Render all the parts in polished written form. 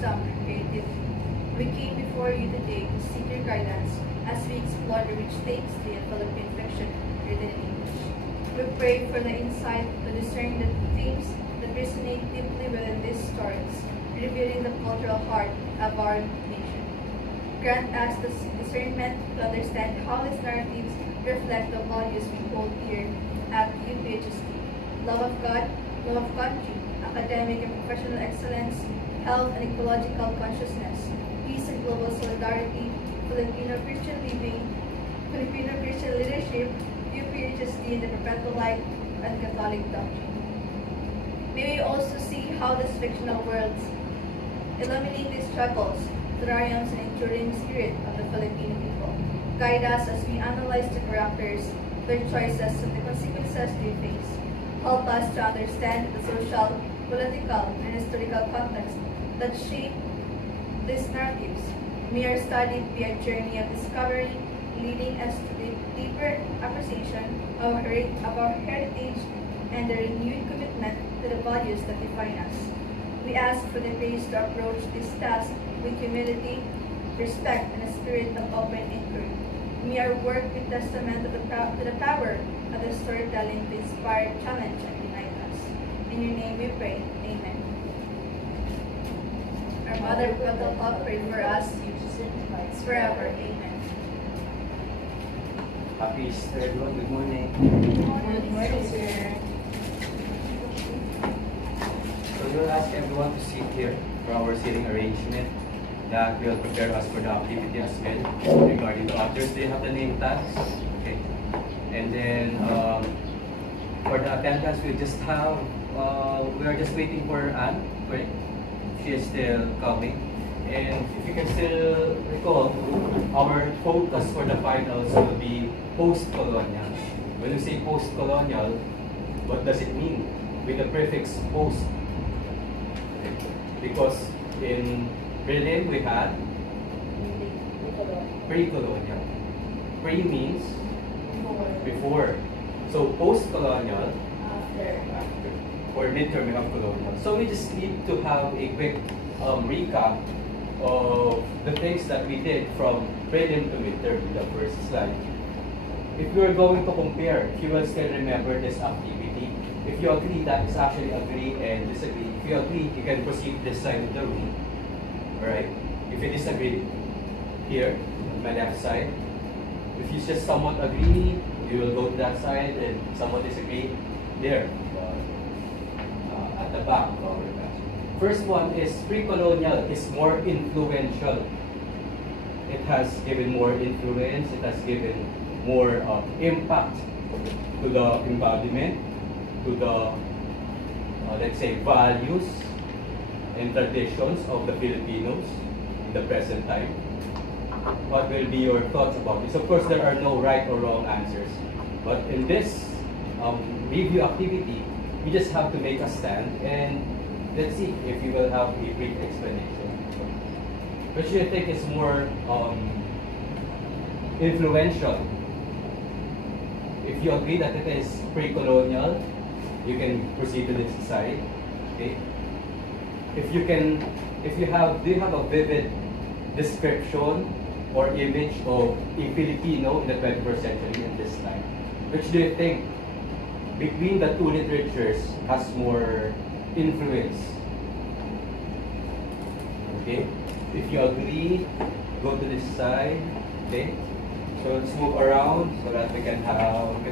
wisdom and creativity. We came before you today to seek your guidance as we explore the rich tapestry of Philippine fiction written in English. We pray for the insight to discern the themes that resonate deeply within these stories, revealing the cultural heart of our nation. Grant us the discernment to understand how these narratives reflect the values we hold dear at UPHST: love of God, love of country, academic and professional excellence, health and ecological consciousness, peace and global solidarity, Filipino Christian living, Filipino Christian leadership, UPHST in the perpetual light, and Catholic doctrine. May we also see how these fictional worlds illuminate the struggles, triumphs, and enduring spirit of the Filipino people. Guide us as we analyze the characters, their choices, and the consequences they face. Help us to understand the social, political, and historical context that shape these narratives. May our study be a journey of discovery, leading us to the deeper appreciation of our heritage and the renewed commitment to the values that define us. We ask for the grace to approach this task with humility, respect, and a spirit of open inquiry. May our work be testament to the power of the storytelling to inspire, challenge, and unite us. In your name we pray. Amen. Our Mother, God of love, pray for us, forever. Amen. Happy Easter, everyone. Good morning. Good morning, sir. So we'll ask everyone to sit here for our seating arrangement. That will prepare us for the activity as well. Regarding the authors, they have the name tags. Okay. And then for the attendance, we just have, we are just waiting for Anne, correct? She is still coming. And if you can still recall, our focus for the finals will be post-colonial. When we say post-colonial, what does it mean? With the prefix post. Because in Berlin we had pre-colonial. Pre means before. So post-colonial, after. Or midterm we have colonial. So we just need to have a quick recap of the things that we did from prelim to midterm in the first slide. If you are going to compare, if you will still remember this activity, if you agree, that is actually agree and disagree. If you agree, you can proceed this side of the room. Alright? If you disagree, here, on my left side. If you just somewhat agree, you will go to that side, and somewhat disagree, there, at the back of our class. First one is pre-colonial is more influential. It has given more influence, it has given more impact to the embodiment, to the, let's say, values and traditions of the Filipinos in the present time. What will be your thoughts about this? Of course, there are no right or wrong answers. But in this review activity, you just have to make a stand and let's see if you will have a brief explanation. Which do you think is more influential? If you agree that it is pre-colonial, you can proceed to this side. Okay. If you have, do you have a vivid description or image of a Filipino in the 21st century in this time? Which do you think between the two literatures has more influence? Okay. If you agree, go to this side. Okay. So let's move around so that we can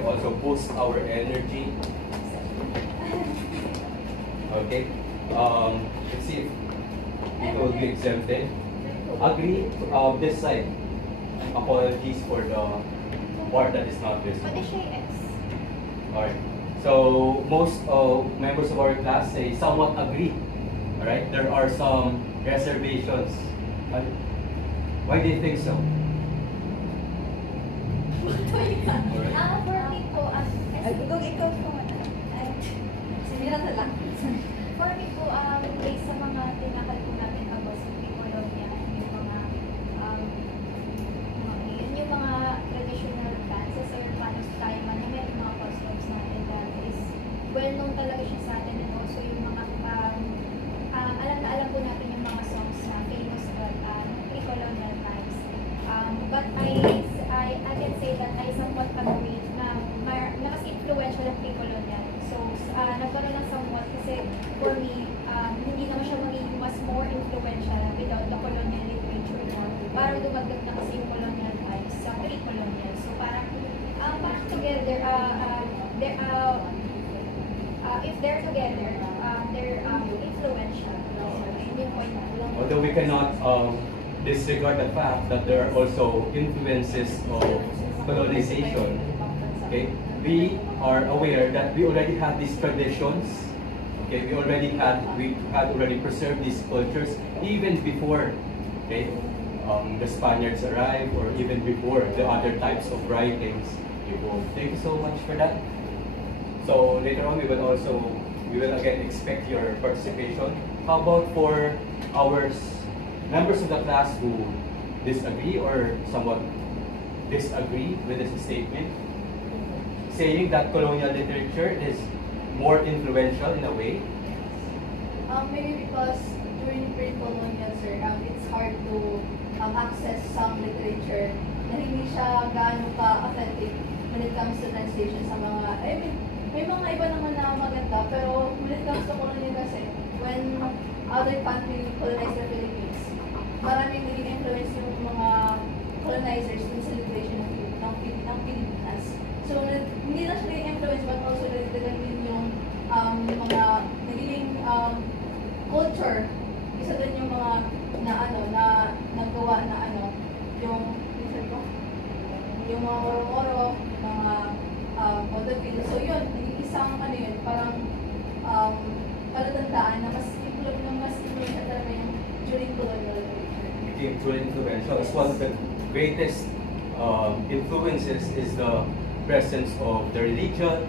also boost our energy. Okay. Let's see if people will be exempted. Agree, this side. Apologies for the part that is not visible. Alright. So most members of our class say somewhat agree. Alright. There are some reservations. Why do you think so? For me po, based sa mga tinakal po natin about sa Picolonia, yun yung mga traditional dances or paano tayo manimit, mga customs natin that is well known talaga siya sa atin, and also yung mga alam na alam po natin yung mga songs parang dumagdag na kasi yung colonial times sa pre-colonial. So parang together, if they're together, they're influential. Yun yung point na. Although we cannot disregard the fact that there are also influences of colonization. Okay, we are aware that we already have these traditions. Okay, we had already preserved these cultures even before, okay, the Spaniards arrived, or even before the other types of writings evolved. Thank you so much for that. So later on, we will again expect your participation. How about for our members of the class who disagree or somewhat disagree with this statement, saying that colonial literature is more influential in a way? Maybe because during pre-colonial, sir, it's hard to access some literature na hindi siya gaano ka-authentic when it comes to translation sa mga, I mean, may mga iba naman na maganda, pero when it comes to colonial kasi, when other country colonized the Philippines, maraming naging influence yung mga colonizers in sa literature ng Pilipinas. So, hindi na siya naging influence, but also nagdagan din yung mga naging culture. Isa din yung mga na nagawa na yung mga moro-moro, mga Odavil. So yun, naging isang parang palatandaan na mas influential talaga yung during colonial literature. Became truly influential. As one of the greatest influences is the presence of the religion.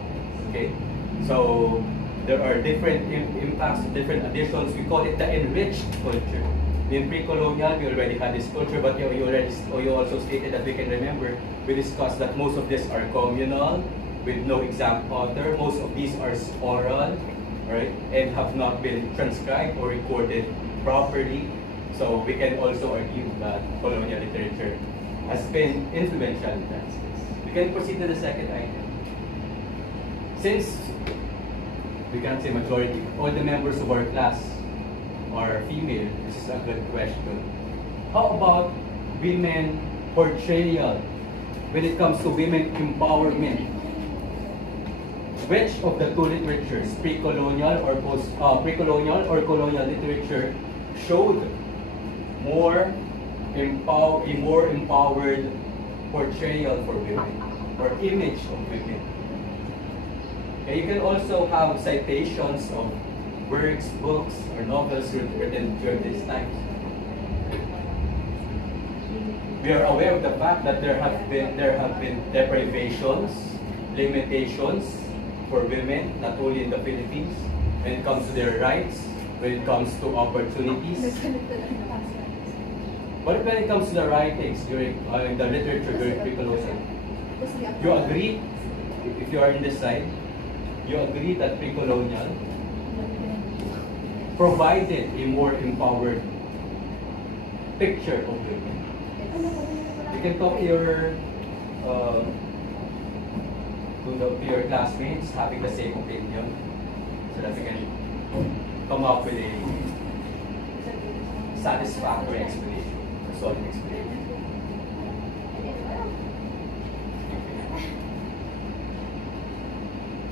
Okay, so there are different impacts, different additions. We call it the enriched culture. In pre-colonial, we already had this culture, but you also stated that we can remember. We discussed that most of these are communal, with no exact author. Most of these are oral, right, and have not been transcribed or recorded properly. So we can also argue that colonial literature has been influential in that sense. We can proceed to the second item. Since we can't say majority, all the members of our class are female, this is a good question. How about women portrayal when it comes to women empowerment? Which of the two literatures, pre-colonial or colonial literature, showed a more empowered portrayal for women, or image of women? Okay, you can also have citations of works, books, or novels written during these times. We are aware of the fact that there have been deprivations, limitations for women, not only in the Philippines, when it comes to their rights, when it comes to opportunities. But when it comes to the writings during the literature during pre-colonial, you agree, if you are in this side, you agree that pre-colonial provided a more empowered picture of women. You can talk to your classmates having the same opinion, so that we can come up with a satisfactory explanation, a solid explanation.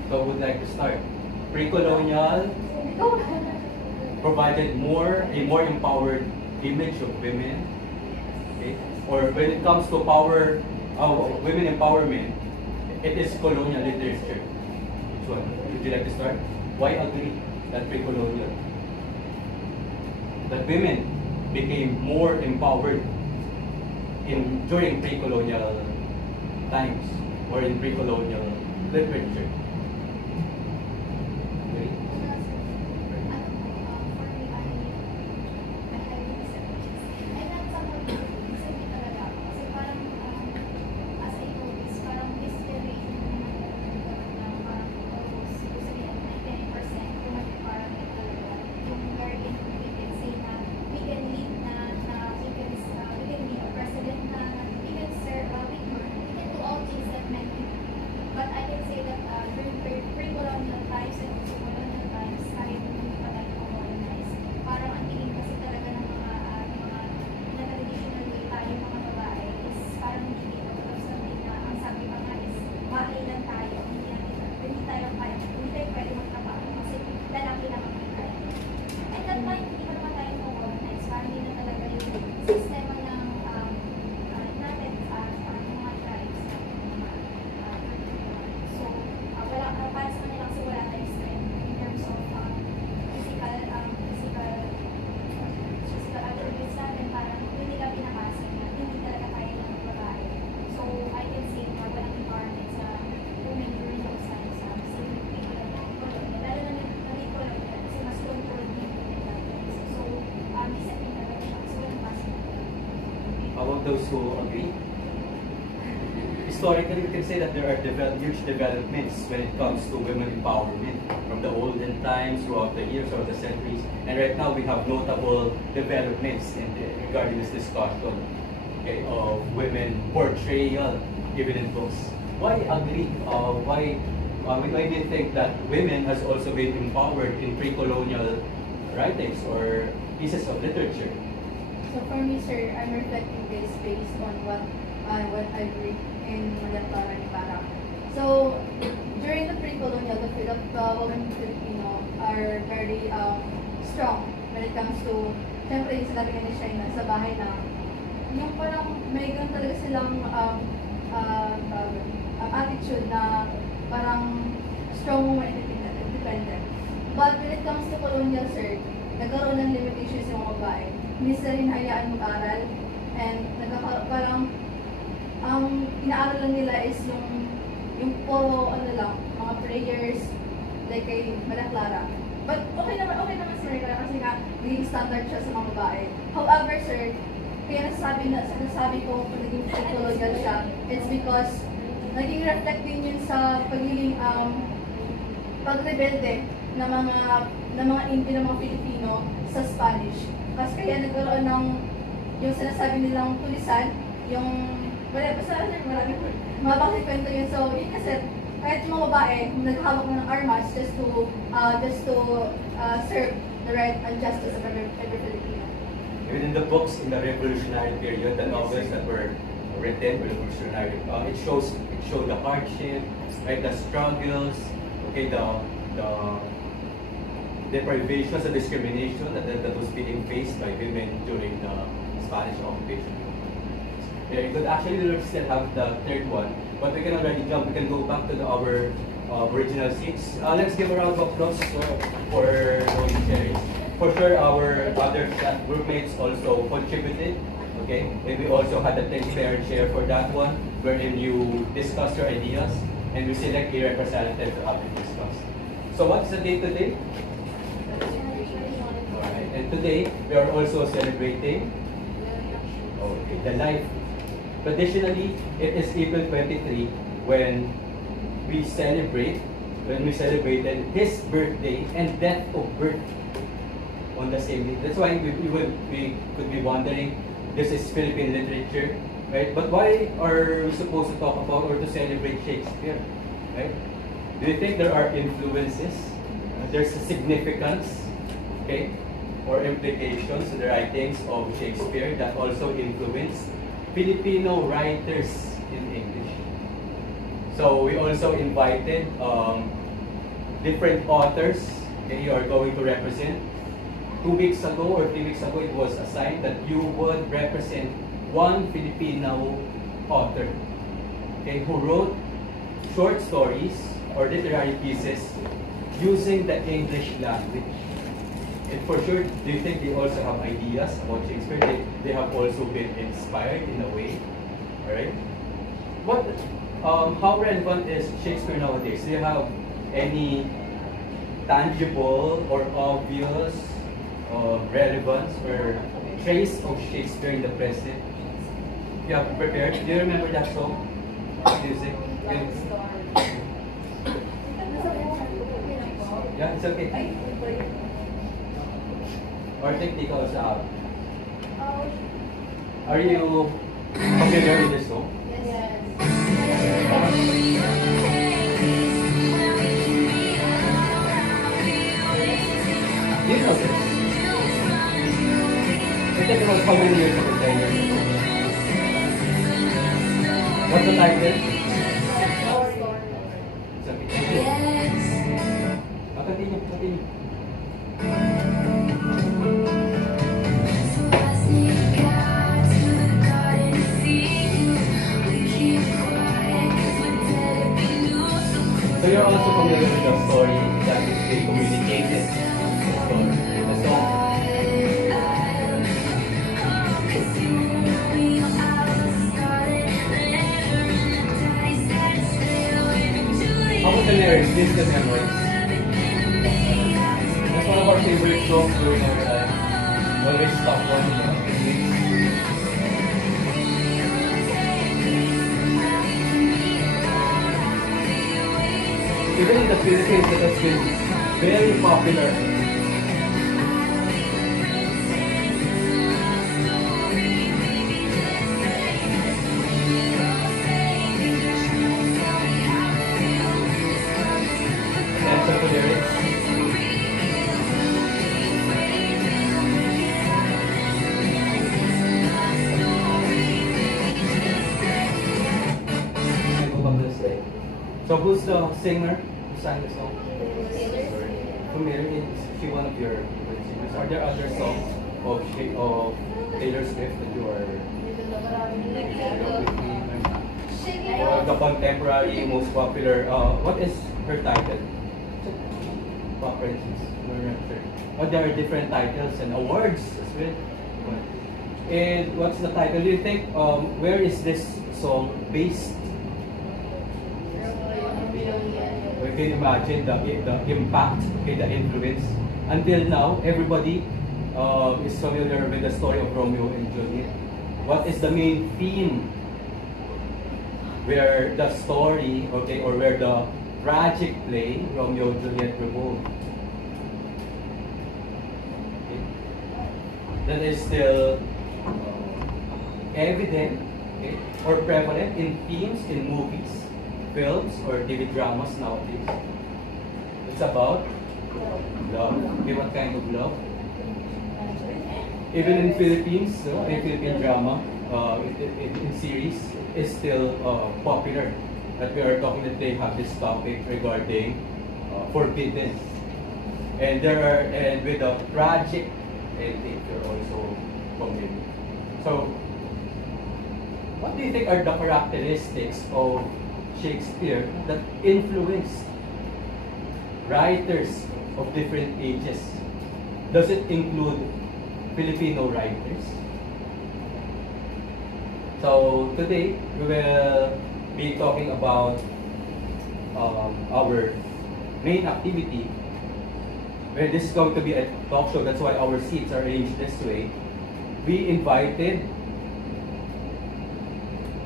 So, would like to start. Pre-colonial provided a more empowered image of women. Okay? Or when it comes to women empowerment, it is colonial literature. Which one? Would you like to start? Why agree that pre-colonial? That women became more empowered during pre-colonial times, or in pre-colonial literature. But I can say that How about those who agree? Historically, we can say that there are huge developments when it comes to women empowerment from the olden times, throughout the years or the centuries. And right now, we have notable developments regarding this discussion, okay, of women portrayal, even in books. Why agree? Why do you think that women has also been empowered in pre-colonial writings or pieces of literature? So for me, sir, I'm reflecting this based on what I read in Madame Clara Nicara. So during the pre-colonial, the women Filipino are very strong when it comes to, syempre yung sinabi nga ni Shina sa bahay na, yung parang may ganun talaga silang attitude na parang strong woman independent. But when it comes to colonial, sir, nagkaroon ng limitations yung mga babae. Hindi sila rin hayaan mag-aral, and parang ang inaaral lang nila is yung puro mga prayers like kay Madame Clara. But okay naman si Maria Clara kasi nga naging standard siya sa mga babae. However, sir, kaya nasasabi ko kung naging colonial siya, it's because naging reflect din yun sa pagiging pagrebelde ng mga Indio, ng mga Pilipino sa Spanish. Kasi kaya nagkaroon ng yung sinasabi nilang tulisan, yung maraming kwento yun. So yun kasi kahit yung mga babae naghahawak ng armas just to serve the right and justice of every Filipino. Even in the books in the revolutionary period, the novels that were written revolutionary, it showed the hardship, right, the struggles, okay, the deprivations and discrimination that was being faced by women during the Spanish occupation. Yeah, you could actually still have the third one, but we can already jump. We can go back to our original seats. Let's give a round of applause for those sharing. For sure, our other group mates also contributed. Okay, and we also had a fair share for that one, wherein you discuss your ideas and we select a representative to have it discussed. So what's the day today? Alright, and today we are also celebrating the life. Traditionally, it is April 23 when we celebrated his birthday and death of birth on the same day. That's why we could be wondering, this is Philippine literature, right? But why are we supposed to talk about or to celebrate Shakespeare, right? Do you think there are influences? There's a significance, okay, or implications to the writings of Shakespeare that also influence Filipino writers in English. So we also invited different authors, okay, you are going to represent. 2 weeks ago or 3 weeks ago, it was assigned that you would represent one Filipino author, okay, who wrote short stories or literary pieces using the English language. And for sure, do you think they also have ideas about Shakespeare? They have also been inspired in a way, alright? How relevant is Shakespeare nowadays? Do you have any tangible or obvious relevance or trace of Shakespeare in the present? You have prepared? Do you remember that song? Music? Yeah, it's okay. Or take us out. Are you familiar with this song? Yes. Do you know this? I think it was how many years ago? 10 years ago. What's the title? It's okay. Continue. So you're also familiar with the story that is being communicated in the song. How about the lyrics? Distant Memories. That's one of our favorite songs during our always stop one. even in the Philippines, it has been very popular. Attention to lyrics. I go back this way. So who's the singer who sang the song? Familiar? Is she one of your favorite singers? Are there other songs of Taylor Swift that you are the contemporary most popular? What is her title? Pop Princess. But there are different titles and awards as well. And what's the title? Do you think where is this song based? We can imagine the impact, okay, the influence. Until now, everybody is familiar with the story of Romeo and Juliet. What is the main theme where the story, okay, or where the tragic play Romeo and Juliet revolved? Okay. That is still evident, okay, or prevalent in themes in movies, films, or TV dramas nowadays. It's about love. Okay, what kind of love? Even in Philippines, in Philippine drama, in series, is still popular. That we are talking that they have this topic regarding forbidden, and with a tragic ending, you're also familiar. So, what do you think are the characteristics of Shakespeare that influenced writers of different ages? Does it include Filipino writers? So today we will be talking about our main activity. Where this is going to be a talk show, that's why our seats are arranged this way. We invited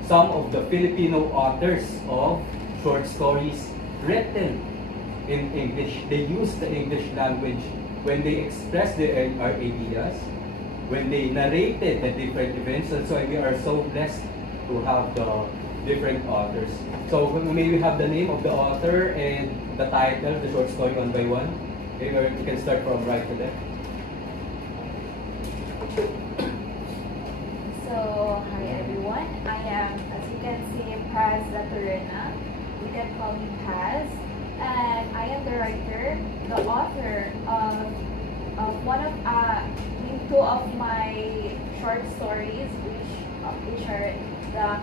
some of the Filipino authors of short stories written in English. They use the English language when they express their ideas, when they narrated the different events. That's why we are so blessed to have the different authors. So may we have the name of the author and the title of the short story one by one. Okay, you can start from right to left. So, hi everyone. I am, as you can see, Paz Laturena. You can call me Paz. And I am the writer, the author of two of my short stories, which are the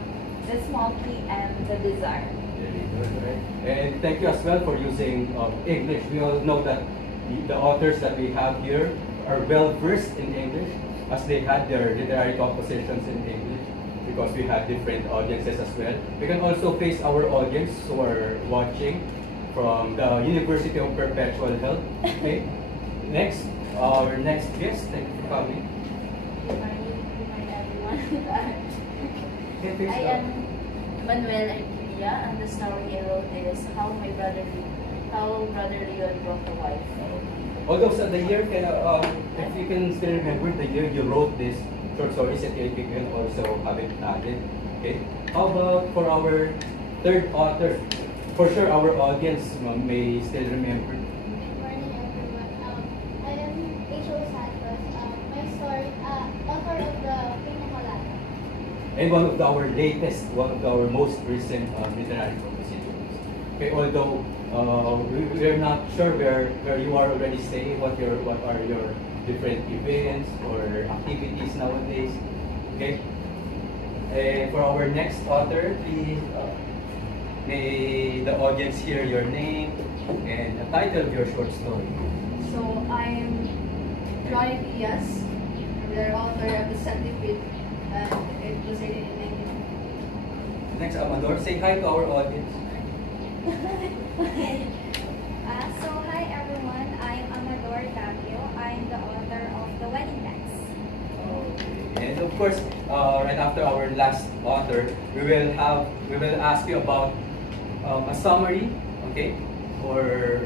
Small Key and The Desire. Very good, right? And thank you as well for using English. We all know that the authors that we have here are well versed in English, as they had their literary compositions in English, because we have different audiences as well. We can also face our audience who are watching from the University of Perpetual Health. Okay. Next, our next guest. Thank you for coming. Good morning everyone. Okay, please, I am Manuel Enquilla, and the story I wrote is how Brother Leon broke a wife. Although so the year, if you can still remember the year you wrote this short stories, and you can also have it added. Okay. How about for our third author? For sure, our audience may still remember. Good morning, everyone. I am Rachel Santos. My story, author of the Pinacolada. And one of our latest, one of our most recent literary compositions. Okay, although we're not sure where you are already staying, what are your different events or activities nowadays. Okay. And for our next author, please may the audience hear your name and the title of your short story. So I'm Ronnie Diaz, the author of The Centipede, and it was written in English. Next, Amador, say hi to our audience. So hi everyone, I'm Amador Tapio. I'm the author of The Wedding Dance. Okay. And of course, right after our last author, we will ask you about a summary, okay, or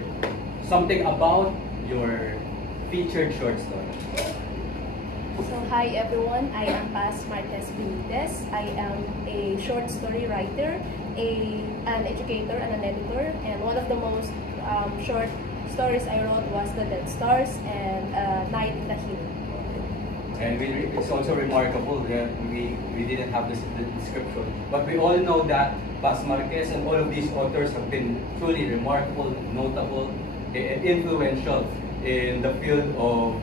something about your featured short story. So hi everyone, I am Paz Marquez Benitez. I am a short story writer, an educator and an editor, and one of the most short stories I wrote was The Dead Stars and Night in the Hill. And it's also remarkable that we didn't have the description, but we all know that Paz Marquez and all of these authors have been truly remarkable, notable, and influential in the field of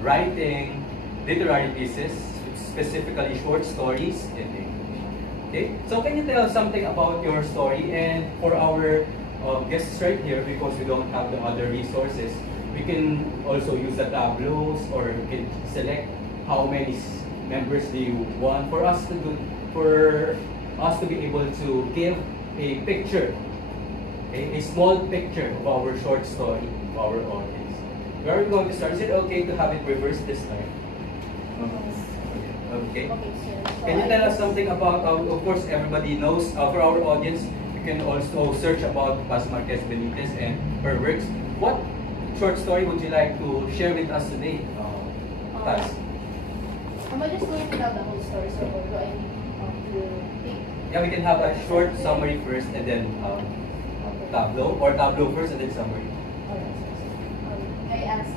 writing literary pieces, specifically short stories in English. Okay, so can you tell us something about your story? And for our guests right here, because we don't have the other resources, we can also use the tableaus, or we can select how many members do you want for us to be able to give a picture, a small picture of our short story to our audience. Where are we going to start? Is it okay to have it reversed this time? Okay. Can you tell us something about, of course, everybody knows, for our audience, you can also search about Paz Marquez Benitez and her works. What short story would you like to share with us today, Paz? Am I just going to tell the whole story, so do I need to pick? Yeah, we can have a short summary first and then tableau, or tableau first and then summary. I ask.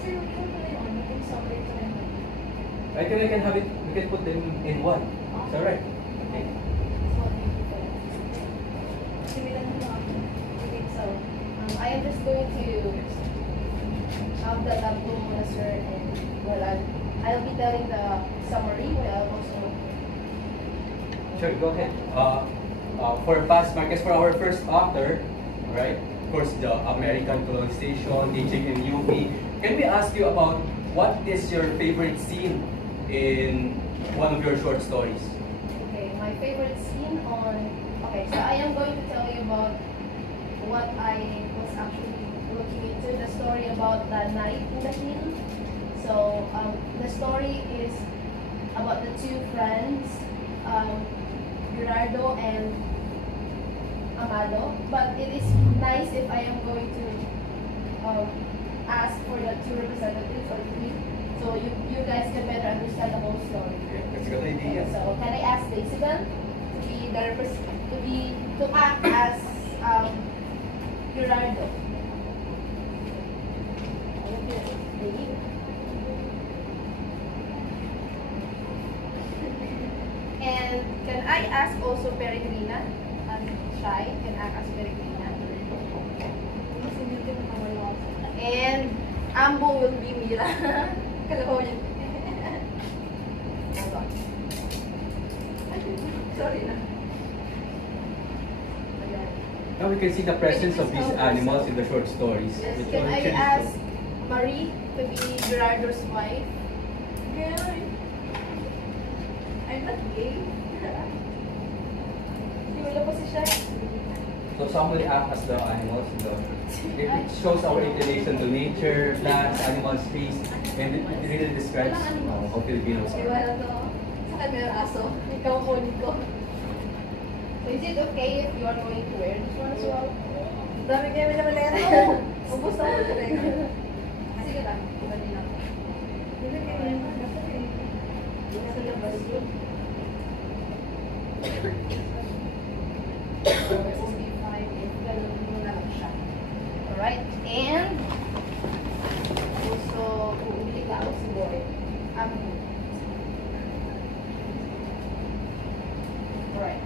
Sir, we can put it on the summary to them. I think we can have it, we can put them in one. Is that right? Okay. Okay, so I am just going to have the tableau muna, sir, and I'll be telling the summary. I'll also. Sure, go ahead. For Paz Marquez, for our first author, right? Of course, the American colonization, teaching in UP. Can we ask you about what is your favorite scene in one of your short stories? Okay, my favorite scene on. Okay, so I am going to tell you about what I was actually looking into. The story about the Night in the Hill. So the story is about the two friends, Gerardo and Amado. But it is nice if I am going to ask for the two representatives or three, so you guys can better understand the whole story. Okay, that's a good idea. So can I ask Daisybel to act as Gerardo? And can I ask also Peregrina and Shai can act as Peregrina? And Ambo will be Mira. Kalahoyan. Hold on. Sorry na. Now we can see the presence of these animals in the short stories. Yes, which can I actually ask Marie to be Gerardo's wife? Gay. I'm not gay. Di wala po si Shai? So somebody act as the animals. It shows our inclination to nature, plants, animals, trees, and it really describes how Filipinos Di are. wala to. Sa kanya aso. Ikaw po nito. So is it okay if you are going to wear this one as well? Dami kayo naman leto. Ubus na ako direct. Sige lang. Iba din ako. Dami kayo naman. Sa labas yun. So it will be fine if ganun muna lang siya. Alright, and also, uuli ka ako si Boy. Alright.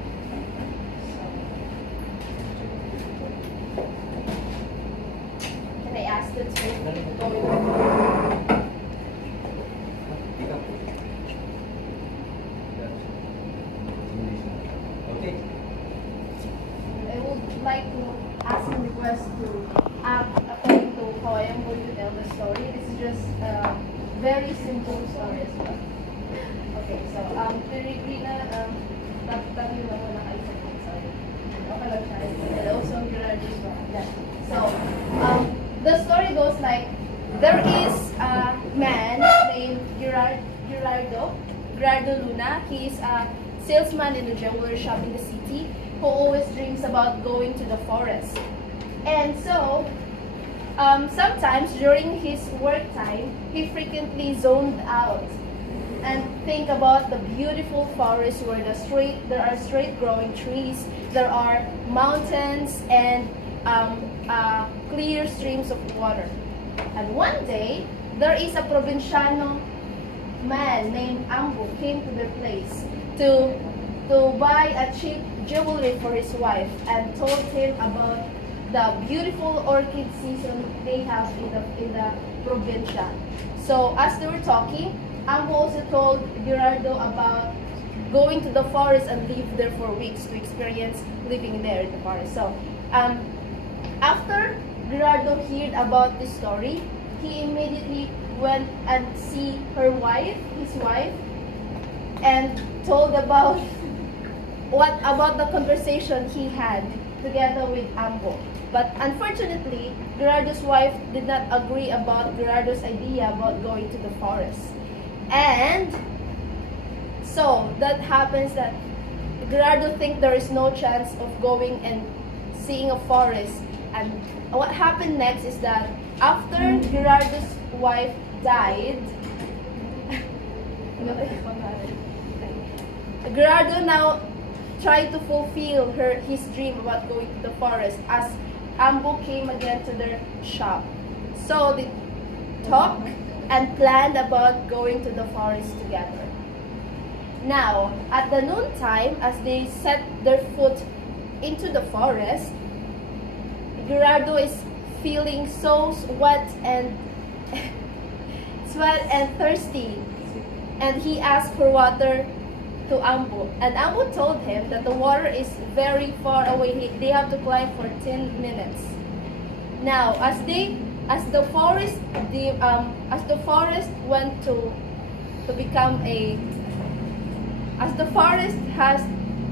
Can I ask the two to go with Okay. I would like to ask and request to act according to how I am going to tell the story. This is just a very simple story as well. Okay, so Peregrina, tabi mo muna kayo sa akin, sorry. Okay lang siya. And also Gerardo as well. Yeah. So, the story goes like, there is a man named Gerardo Luna. He is a salesman in the jewelry shop in the city, who always dreams about going to the forest. And so, sometimes during his work time, he frequently zoned out and think about the beautiful forest where there are straight growing trees, there are mountains, and clear streams of water. And one day, there is a provinciano man named Ambo came to their place to buy a cheap jewelry for his wife and told him about the beautiful orchid season they have in the provincia. So as they were talking, Ambo also told Gerardo about going to the forest and live there for weeks to experience living there in the forest. So after Gerardo heard about this story, he immediately went and see his wife, and told about the conversation he had together with Ambo. But unfortunately, Gerardo's wife did not agree about Gerardo's idea about going to the forest. And so that happens that Gerardo thinks there is no chance of going and seeing a forest. And what happened next is that after Gerardo's wife died, Gerardo now tried to fulfill his dream about going to the forest as Ambo came again to their shop. So they talked and planned about going to the forest together. Now, at the noontime, as they set their foot into the forest, Gerardo is feeling so sweat and thirsty, and he asked for water to Ambo, and Ambo told him that the water is very far away. They have to climb for 10 minutes. Now, as the forest went to become as the forest has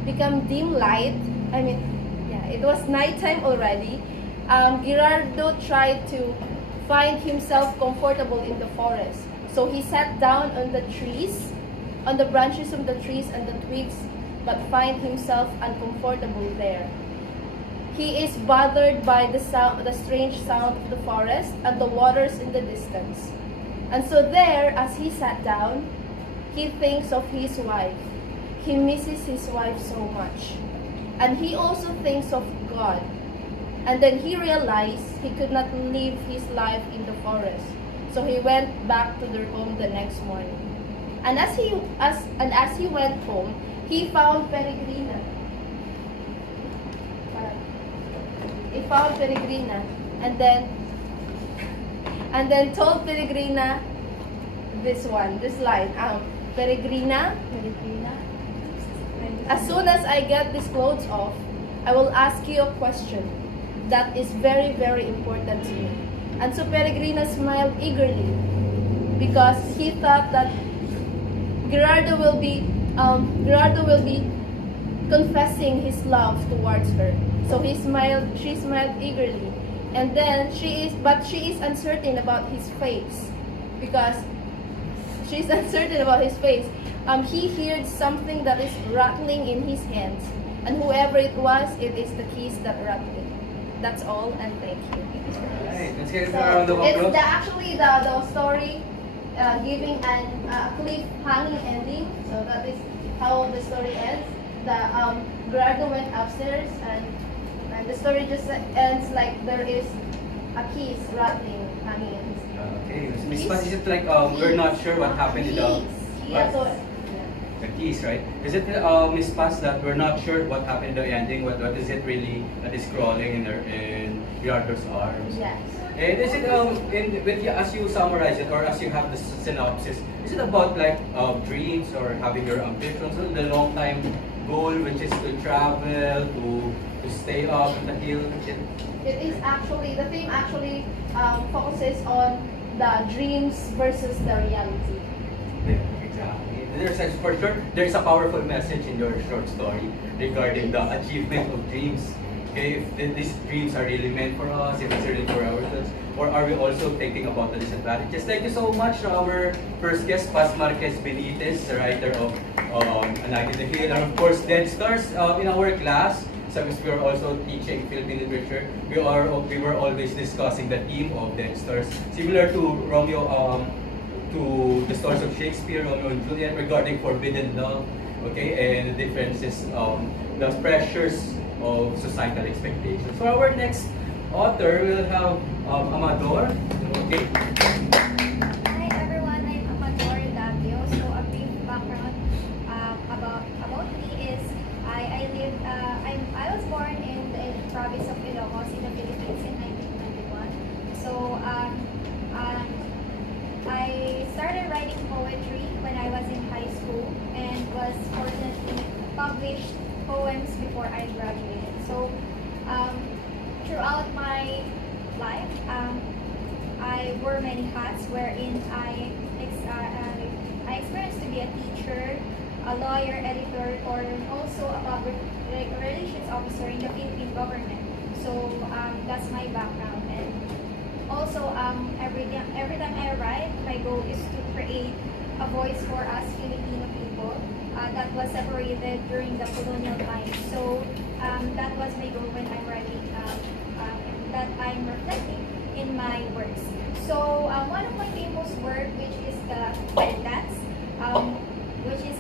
become dim light, it was nighttime already. Gerardo tried to find himself comfortable in the forest. So he sat down on the trees, on the branches of the trees and the twigs, but find himself uncomfortable there. He is bothered by the strange sound of the forest and the waters in the distance. And so there, as he sat down, he thinks of his wife. He misses his wife so much. And he also thinks of God. And then he realized he could not live his life in the forest. So he went back to their home the next morning. And as he went home, he found Peregrina. He found Peregrina, and then told Peregrina this line. Peregrina, as soon as I get these clothes off, I will ask you a question that is very, very important to me. And so Peregrina smiled eagerly because he thought that Gerardo will be confessing his love towards her. So she smiled eagerly. And then she is uncertain about his face, because she's uncertain about his face. He heard something that is rattling in his hands, and whoever it was, it is the keys that rattled. That's all, and thank you. Alright, let's get a round of applause. It's actually the story giving a cliff-hanging ending. So that is how the story ends. Gerardo went upstairs, and the story just ends like there is a keys rattling hanging in his hand. Okay, Miss Paz, is it like we're not sure what happened in the... Yeah, so... The keys, right? Is it Miss Paz that we're not sure what happened in the ending? What is it really that is crawling in Gerardo's arms? Yes. And is it as you summarize it, or as you have the synopsis, is it about like dreams or having your ambitions, or the long time goal, which is to travel, to stay up in the hill? It is actually, the theme actually focuses on the dreams versus the reality. Yeah, exactly. For sure, there's a powerful message in your short story regarding the achievement of dreams. Okay, if these dreams are really meant for us, if it's really for ourselves, or are we also thinking about the disadvantages? Thank you so much to our first guest, Paz Marquez Benitez, the writer of A Night in the Hill, and of course, Dead Stars in our class. since we are also teaching Philippine literature, we were always discussing the theme of Dexter's, similar to to the stories of Shakespeare, Romeo and Juliet, regarding forbidden love, okay, and the differences, the pressures of societal expectations. For our next author, we'll have Amador, okay. Hi everyone, I'm Amador Davio. So a brief background about me is I was born in the province of Ilocos in the Philippines in 1991. So I started writing poetry when I was in high school and was fortunately published poems before I graduated. So throughout my life, I wore many hats, wherein I experienced to be a teacher, a lawyer, editor, or also a public relations officer in the Philippine government. So that's my background. And also, every time I write, my goal is to create a voice for us Filipino people that was separated during the colonial times. So that was my goal when I'm writing, that I'm reflecting in my works. So one of my famous work, which is the dance, which is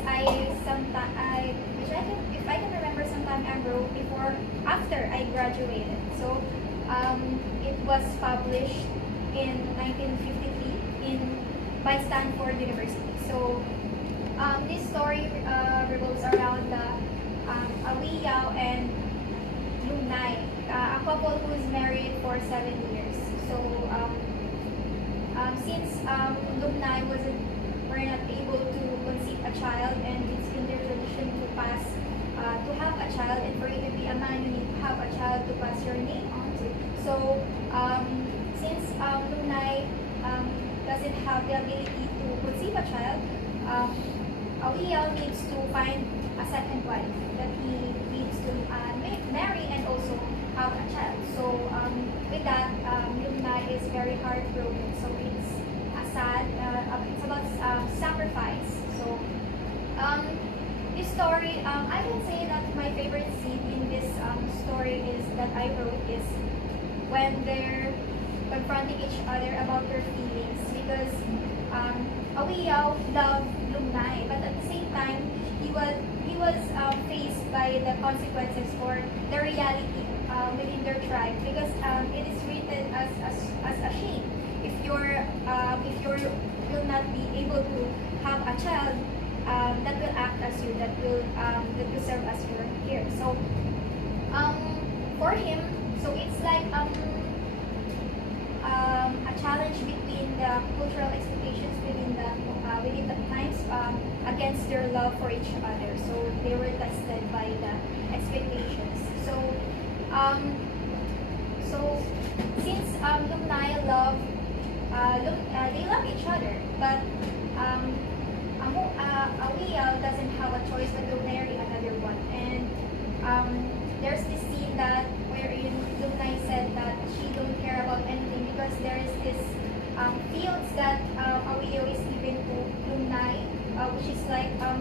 if I can remember, sometime I wrote after I graduated. So it was published in 1953 by Stanford University. So this story revolves around the Awi Yao and Lung Nai, a couple who is married for 7 years. So since Lung Nai were not able to conceive a child, and it's in their tradition to have a child, and for you to be a man, you need to have a child to pass your name on to. So since Lung Nai doesn't have the ability to conceive a child, Awi Yao needs to find a second wife that he needs to marry and also have a child. So with that, Lung Nai is very heartbroken. So it's sad. It's about sacrifice. So this story, I can say that my favorite scene in this story is that I wrote is when they're confronting each other about their feelings, because Awi Yao loved Lung Nai, but at the same time he was faced by the consequences for the reality within their tribe, because it is treated as a shame if you will not be able to have a child that will act as you, that will serve as your peer. So for him, so it's like a challenge between the cultural expectations within the times against their love for each other. So they were tested by the expectations. So since Lung Nai they love each other, but Awi Yao doesn't have a choice but to marry another one. And there's this scene that wherein Lung Nai said that she don't care about anything, because there is this fields that Awi Yao is given to Lung Nai, which is like a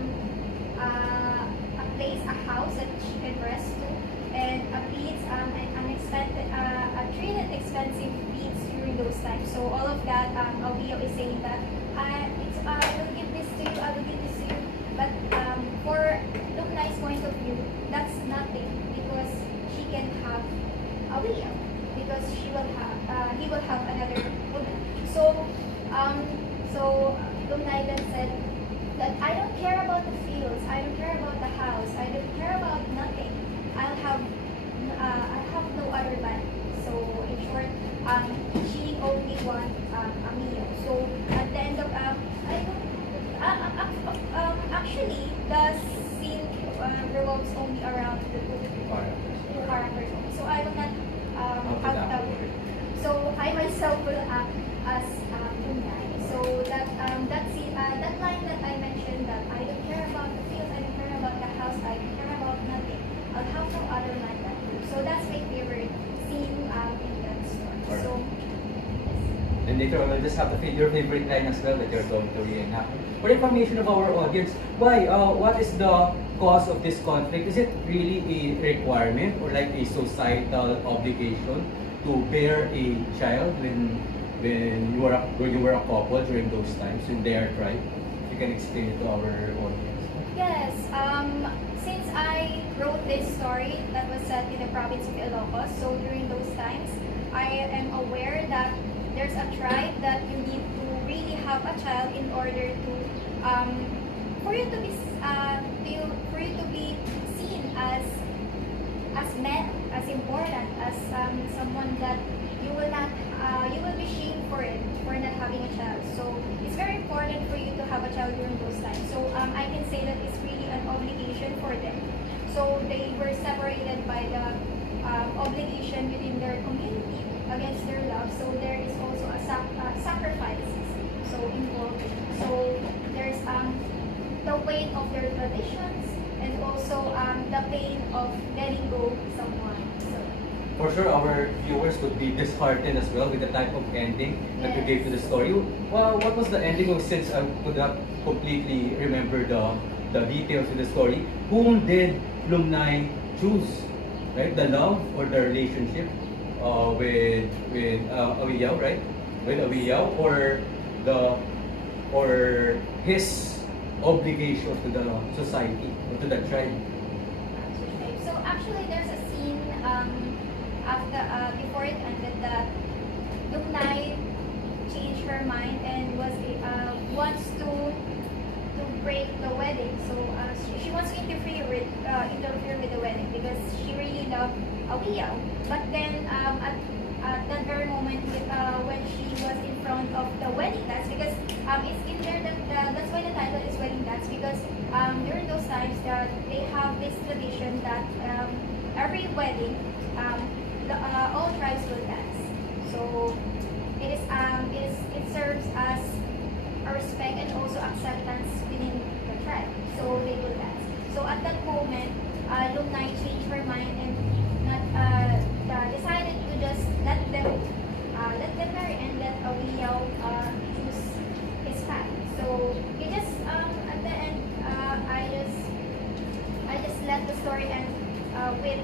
place, a house that she can rest to, and a beads, a treated expensive beads during those times. So all of that, Awi Yao is saying that I will give this to you, I will give this to you. But for Lung Nai's point of view, that's nothing, because she can have Awi Yao, because he will have another woman. So Lung Nai then said that I don't care about the fields, I don't care about the house, I don't care about nothing. I have no other man. So in short, she only wants Amio. So at the end of actually the scene revolves only around the two characters. So I will not so I myself will act as Lung Nai. So that scene, that line that I mentioned, that I don't care about the fields, I don't care about the house, I don't care about nothing. I'll have no other man than you. So that's my favorite scene in that story. Alright. So And later on, we'll just have to feed your favorite line as well that you're going to reenact. For information of our audience, why? What is the cause of this conflict? Is it really a requirement or like a societal obligation to bear a child when you were a couple during those times in their tribe? You can explain it to our audience. Yes, since I wrote this story that was set in the province of Ilocos, so during those times, I am aware that there's a tribe that you need to really have a child in order to, for you to be seen as men, as important, as someone that you will be shamed for not having a child. So it's very important for you to have a child during those times. So I can say that it's really an obligation for them. So they were separated by the obligation within their community against their love. So there is also a sacrifice so involved. So there's the weight of their traditions and also the pain of letting go someone. So For sure, our viewers would be disheartened as well with the type of ending that we gave to the story. Well, what was the ending of, since I could not completely remember the details of the story? Whom did Lumnai choose? Right, the love or the relationship with Awiyaw, right? With Awiyaw, or his obligation to the society or to the tribe. So actually, there's a scene after before it ended that Lumnai changed her mind and wants to break the wedding. So she wants to interfere with the wedding because she really loved Awiyaw. But then at that very moment when she was in front of the wedding dance, because it's in there that's why the title is wedding dance, because during those times that they have this tradition that every wedding all tribes will dance. So it serves as a respect and also acceptance within the tribe. So they will dance. So at that moment, Lumnai changed her mind and decided to just let them marry and let Awiyaw choose his path. So he just at the end, I just let the story end with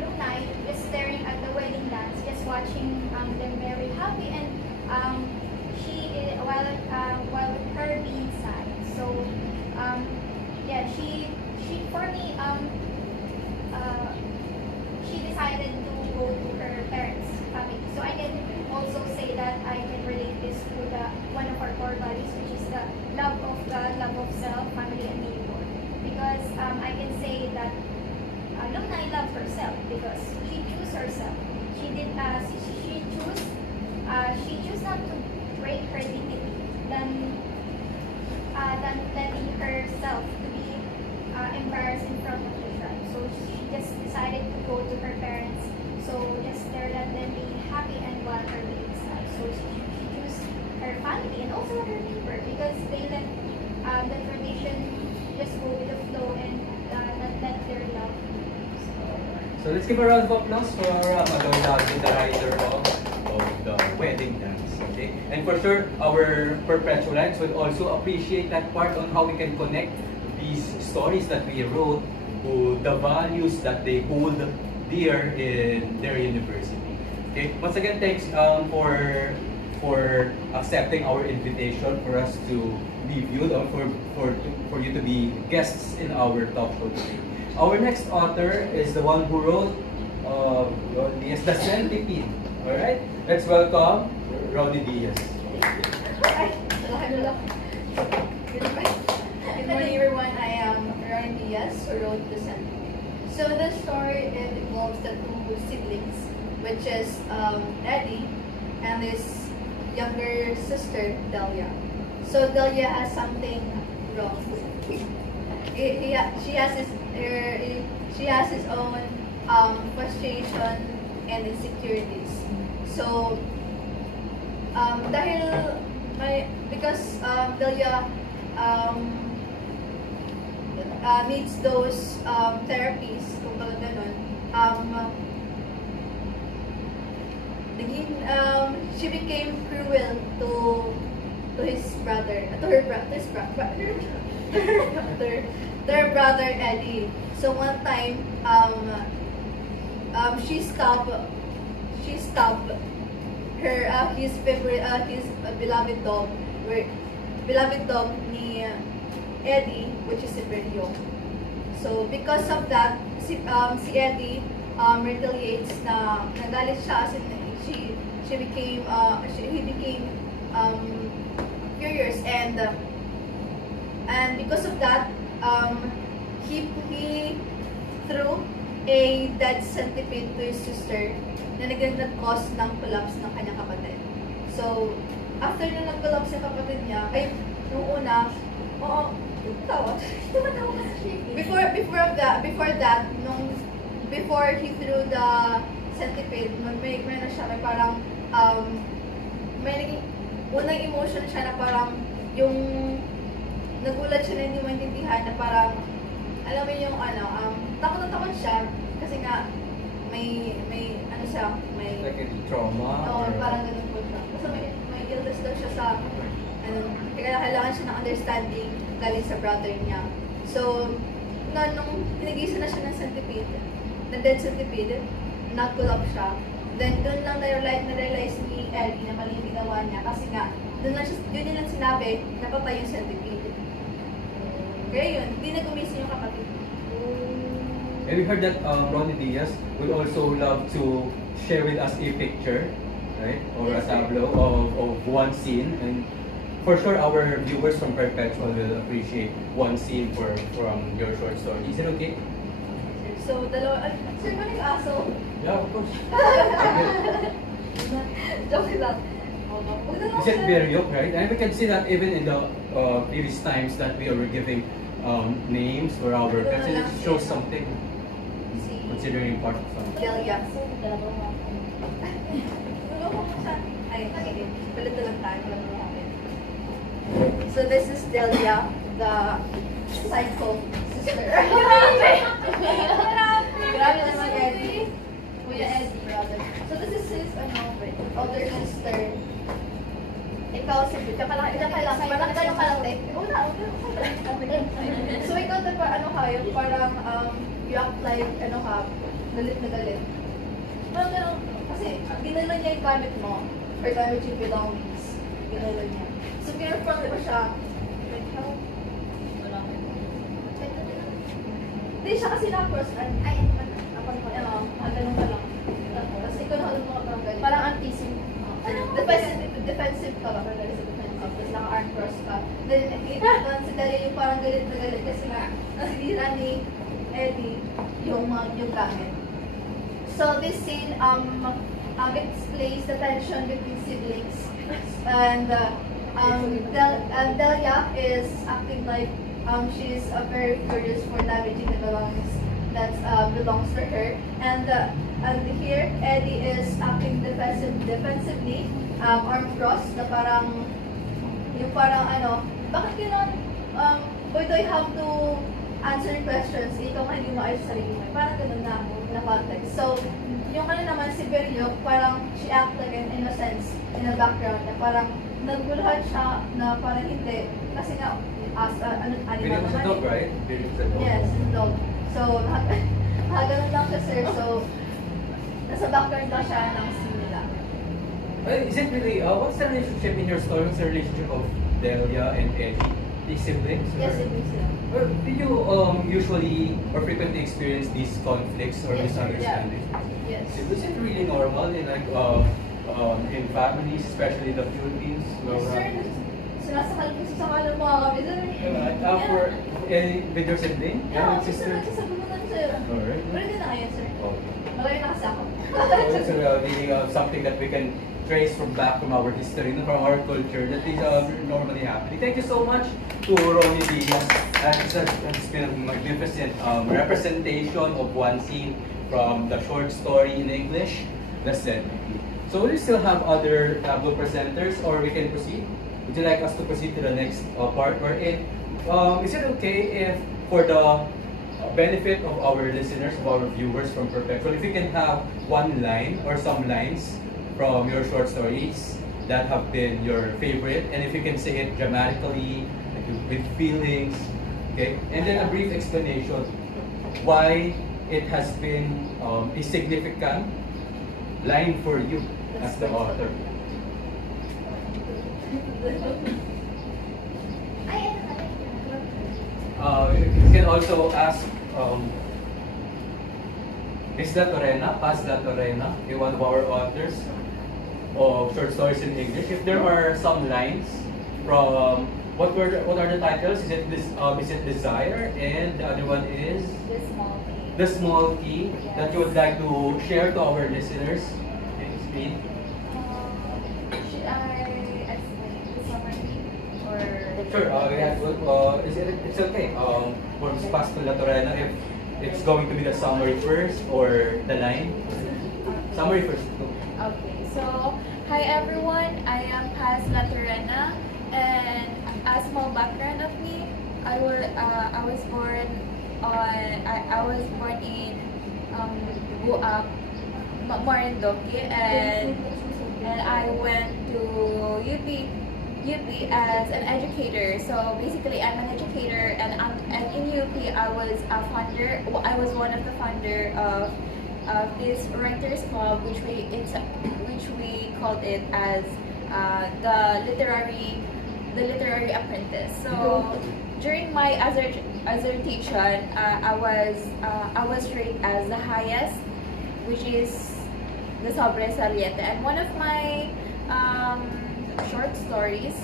Lumnai just staring at the wedding dance, just watching them very happy, and while her being sad. So yeah, she for me she decided to go to her parents' family. So I can also say that I can relate this to one of our core values, which is the love of self, family, and neighbor. Because I can say that Lumnai loved herself because she chose herself. She chose not to break her dignity than letting herself to be embarrassed in front of the tribe. So she just decided to go to her parents. So just there let them be happy and while her being sad. So she chose her family and also her neighbor because they let the tradition just go with the flow and not let their love. So let's give a round of applause for Madonna, the writer of the wedding dance. Okay, and for sure, our perpetualites would also appreciate that part on how we can connect these stories that we wrote to the values that they hold dear in their university. Okay, once again, thanks for accepting our invitation for us to be viewed or for you to be guests in our talk show today. Our next author is the one who wrote The Centipede. All right, let's welcome Ronnie Diaz. Good morning, everyone. I am Ronnie Diaz, who wrote The Centipede. So the story involves the two siblings, which is Eddie and his younger sister Delia. So Delia has something wrong. She has his own frustration and insecurities. So because Delia needs those therapies, kung ganun, she became cruel to his brother, to her to her brother Eddie. So one time, she stabbed her his favorite his beloved dog, ni Eddie, which is Siberio. So because of that, si Eddie retaliates na nagalit siya, as in he became furious, and because of that, he threw a dead centipede to his sister na nag-cause ng collapse ng kanyang kapatid. So, after na nag-collapse yung kapatid niya, nung una, tawa. Before that, before he threw the centipede, may parang, may naging, unang emotion siya na parang, yung, nagulat siya na hindi maintindihan, na parang, alam mo yung, takot na takot siya, kasi nga, may like a trauma? Oo, parang ganun po siya. Kasi may illness daw siya sa, kaya kailangan siya ng understanding galing sa brother niya. So, nung pinagisa na siya ng centipede, ng dead centipede, nag-collapse siya. Then, doon lang na-realize ni Ellie na mali yung ginawa niya. Kasi nga, doon niya lang sinabi, napatay yung centipede. Kaya yun, hindi na gumising yung kapatid. And we heard that Ronnie Diaz would also love to share with us a picture, right? Or a tableau of one scene. And for sure, our viewers from Perpetual will appreciate one scene from your short story. Is it okay? So, sir, ba nag-aso? Yeah, of course. Joke lang. Is it very yoke, right? And we can see that even in the previous times that we were giving names for our pets, it shows something. Considering part of something. Delia. Ay, sige. Palit na lang tayo. So this is Delia, the psycho sister. Grabe naman, Eddie. Kuya Eddie, brother. So this is his older sister. Ikaw, si Bita, parang kayo kalate. So ikaw, kayo, parang you act like, galit na galit. Parang gano'n, kasi ginala niya yung gamit mo, or gamit yung belongings. Ginala niya. So, kinurfront mo siya. Wait, how? Hindi siya kasi na-cross. Ay, ganun ka lang. Tapos, ikaw na mo parang galit. Parang antising. Defensive ka ba? Tapos, naka-arm cross ka. Then, si Dalia yung parang galit na galit kasi nga, nasidira ni Eddie yung gamit. So this scene displays the tension between siblings, and Delia is acting like she's very furious for damaging the belongings that belongs to her, and here Eddie is acting defensively, arm crossed, na parang bakit kailangan why do I have to answer questions, ikaw nga hindi mo ayos sa sarili mo. Parang ganun na context. So, yung naman si Beryok, parang she act like an innocence in the background, na parang naguluhan siya na parang hindi. Kasi nga, animal naman. It's a dog, right? It's a dog. Yes, it's a dog. So, nakaganon lang siya, sir. So, nasa background lang siya ng scene nila. Is it really, what's the relationship in your story? What's the relationship of Delia and Eddie? The siblings? Yes, siblings sila. Well, do you usually or frequently experience these conflicts or Yes, misunderstandings? Yes. Is it really normal in in families, especially the Philippines? Sir, sinasakal ko sa ng mga kami. With your sibling? Yeah, with sister? sasagutan ko sa'yo. Alright. Pero hindi na ngayon, sir. Okay. Malayo na kasi ako. It's really something that we can trace from our history, from our culture, that is normally happening. Thank you so much to Ronnie Diaz. It's been a magnificent representation of one scene from the short story in English. Lesson. So we still have other tableau presenters, or we can proceed? Would you like us to proceed to the next part we're in? Is it okay if, for the benefit of our listeners, of our viewers from Perpetual, if we can have one line or some lines from your short stories that have been your favorite, and if you can say it dramatically, like with feelings, okay? And then a brief explanation why it has been a significant line for you as the author. You can also ask Miss Latorena, Paz Latorena, one of our authors of short stories in English, if there are some lines from what are the titles? Is it Desire, and the other one is The Small Key. The Small Key, that you would like to share to our listeners? Speed. Should I explain the summary or the Sure. It's okay. For Ms. Paz Latorena, if it's going to be the summary first or the line. Summary first. Okay, so hi everyone, I am Paz Latorena, and a small background of me. I was born in Marindoque, and I went to UP as an educator. So basically, I'm an educator, and in UP I was a founder. I was one of the founder of this writers club, which we called it as the literary apprentice. So during my dissertation, I was rated as the highest, which is the sobresaliente, and one of my short stories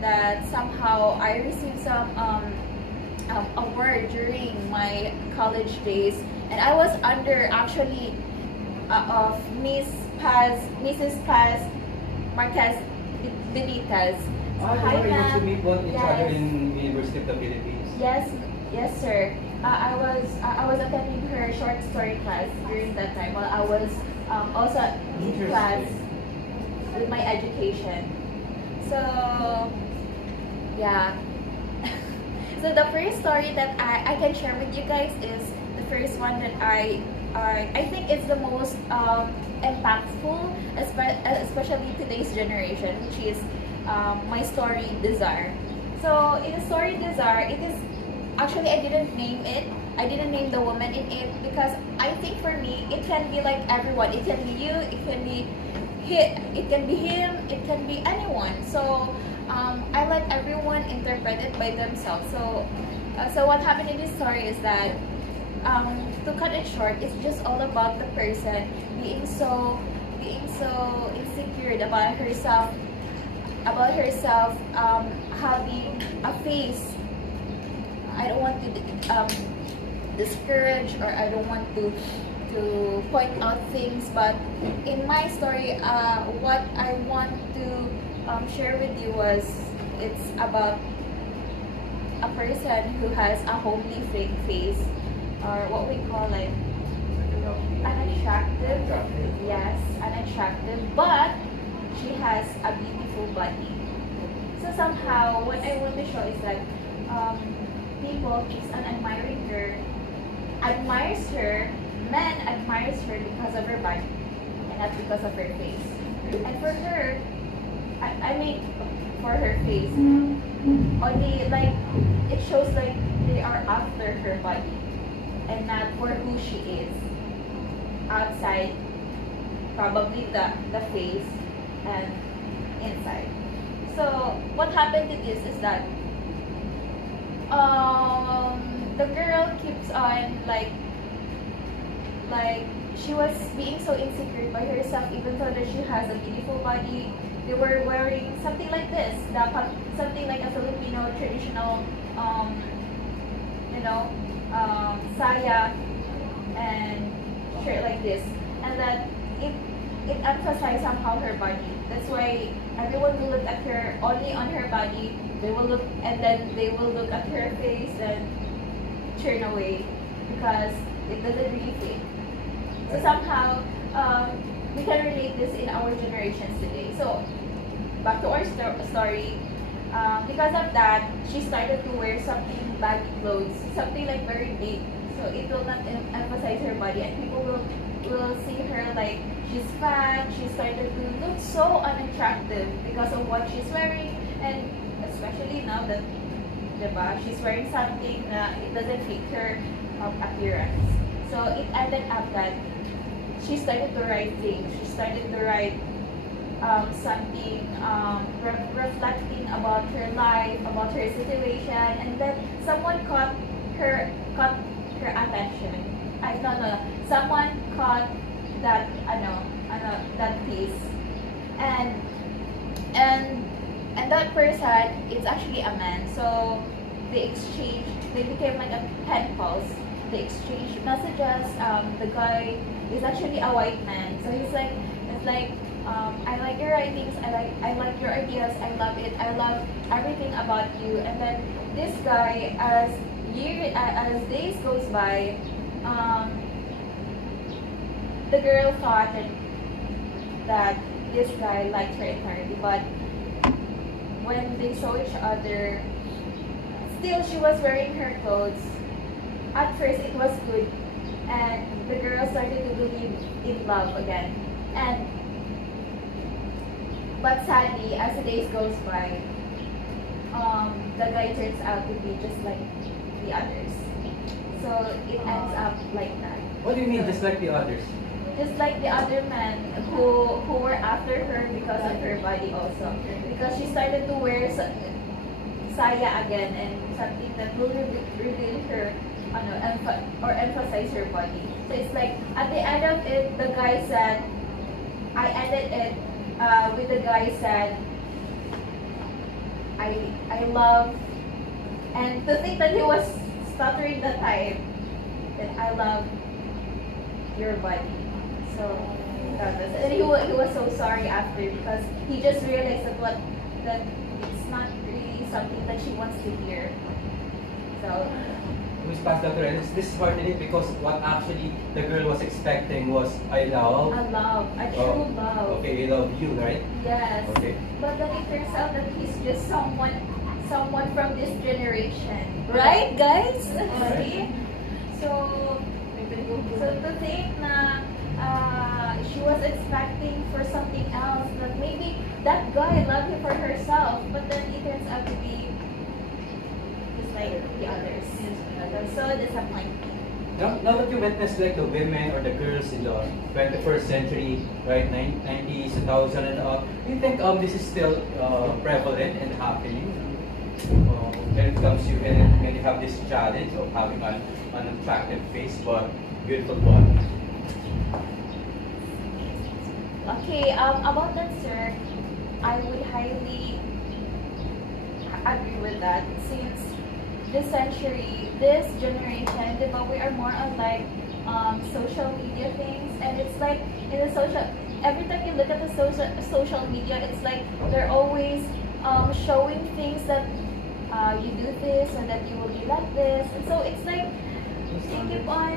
that somehow I received some award during my college days, and I was under actually of Mrs. Paz Marquez Benitez. Ah, Hi, you used to ma'am. meet each Yes. other in the University of the Philippines. Yes, sir. I was attending her short story class during that time while I was also in class with my education. So yeah. So the first story that I can share with you guys is the first one that I think it's the most impactful, especially today's generation, which is my story Desire. So in the story Desire, it is actually I didn't name it. I didn't name the woman in it because I think for me it can be like everyone. It can be you. It can be it can be him. It can be anyone. So I let everyone interpret it by themselves. So what happened in this story is that to cut it short, it's just all about the person being so insecure about herself, having a face. I don't want to discourage, or I don't want to point out things, but in my story, what I want to share with you was it's about a person who has a homely face, or what we call like unattractive. Yes, unattractive, but she has a beautiful body. So somehow, what I want to show is that people keeps on admiring her, admires her, men admires her because of her body and not because of her face. And for her, I mean, for her face, only like it shows like they are after her body and not for who she is outside, probably the face and inside. So what happened to this is that the girl keeps on like she was being so insecure by herself, even though that she has a beautiful body. They were wearing something like this, something like a Filipino traditional saya and shirt like this, and that it emphasized somehow her body. That's why everyone will look at her only on her body. They will look, and then they will look at her face and turn away because it doesn't really fit. So somehow we can relate this in our generations today. So back to our story. Because of that, she started to wear something baggy clothes, something like very big, so it will not emphasize her body, and people will see her like she's fat. She started to look so unattractive because of what she's wearing, and especially now that, diba, she's wearing something that it doesn't fit her appearance. So it ended up that she started to write things. She started to write something reflecting about her life, about her situation, and then someone caught her attention. Someone caught that that piece, and that person, it's actually a man. So they became like a pen pals. They exchanged messages. The guy is actually a white man, so it's like I like your writings, I like your ideas, I love it, I love everything about you. And then this guy, as days goes by, the girl thought that this guy liked her entirely, but when they saw each other, still she was wearing her clothes. At first it was good, and the girl started to believe in love again. But sadly, as the days goes by, the guy turns out to be just like the others. So it ends up like that. What do you mean, just like the others? Just like the other men who were after her because of her body also. Because she started to wear saya again, and something that will reveal her, or emphasize her body. So it's like, at the end of it, the guy said, I ended it with the guy said, I love, and to think that he was stuttering that time, that I love your body. So that was it. And he was so sorry after, because he just realized that it's not really something that she wants to hear. So Miss Pastor Torres, this is disheartening because what actually the girl was expecting was I love. a true love. Okay, I love you, right? Yes. Okay. But then it turns out that he's just someone from this generation. Right, guys? See? So to think na she was expecting for something else, that maybe that guy loved her for herself, but then it turns out to be just like the others. So disappointing. Now that you witness like the women or the girls in the 21st century, right, 90s, 2000 and all, do you think this is still prevalent and happening when it comes to when you have this challenge of having an attractive face but beautiful body? Okay, about that, sir, I would highly agree with that, since this century, this generation, diba, we are more on like social media things, and it's like in the every time you look at the social media, it's like they're always showing things that you do this so that you will be like this, and so it's like they keep on,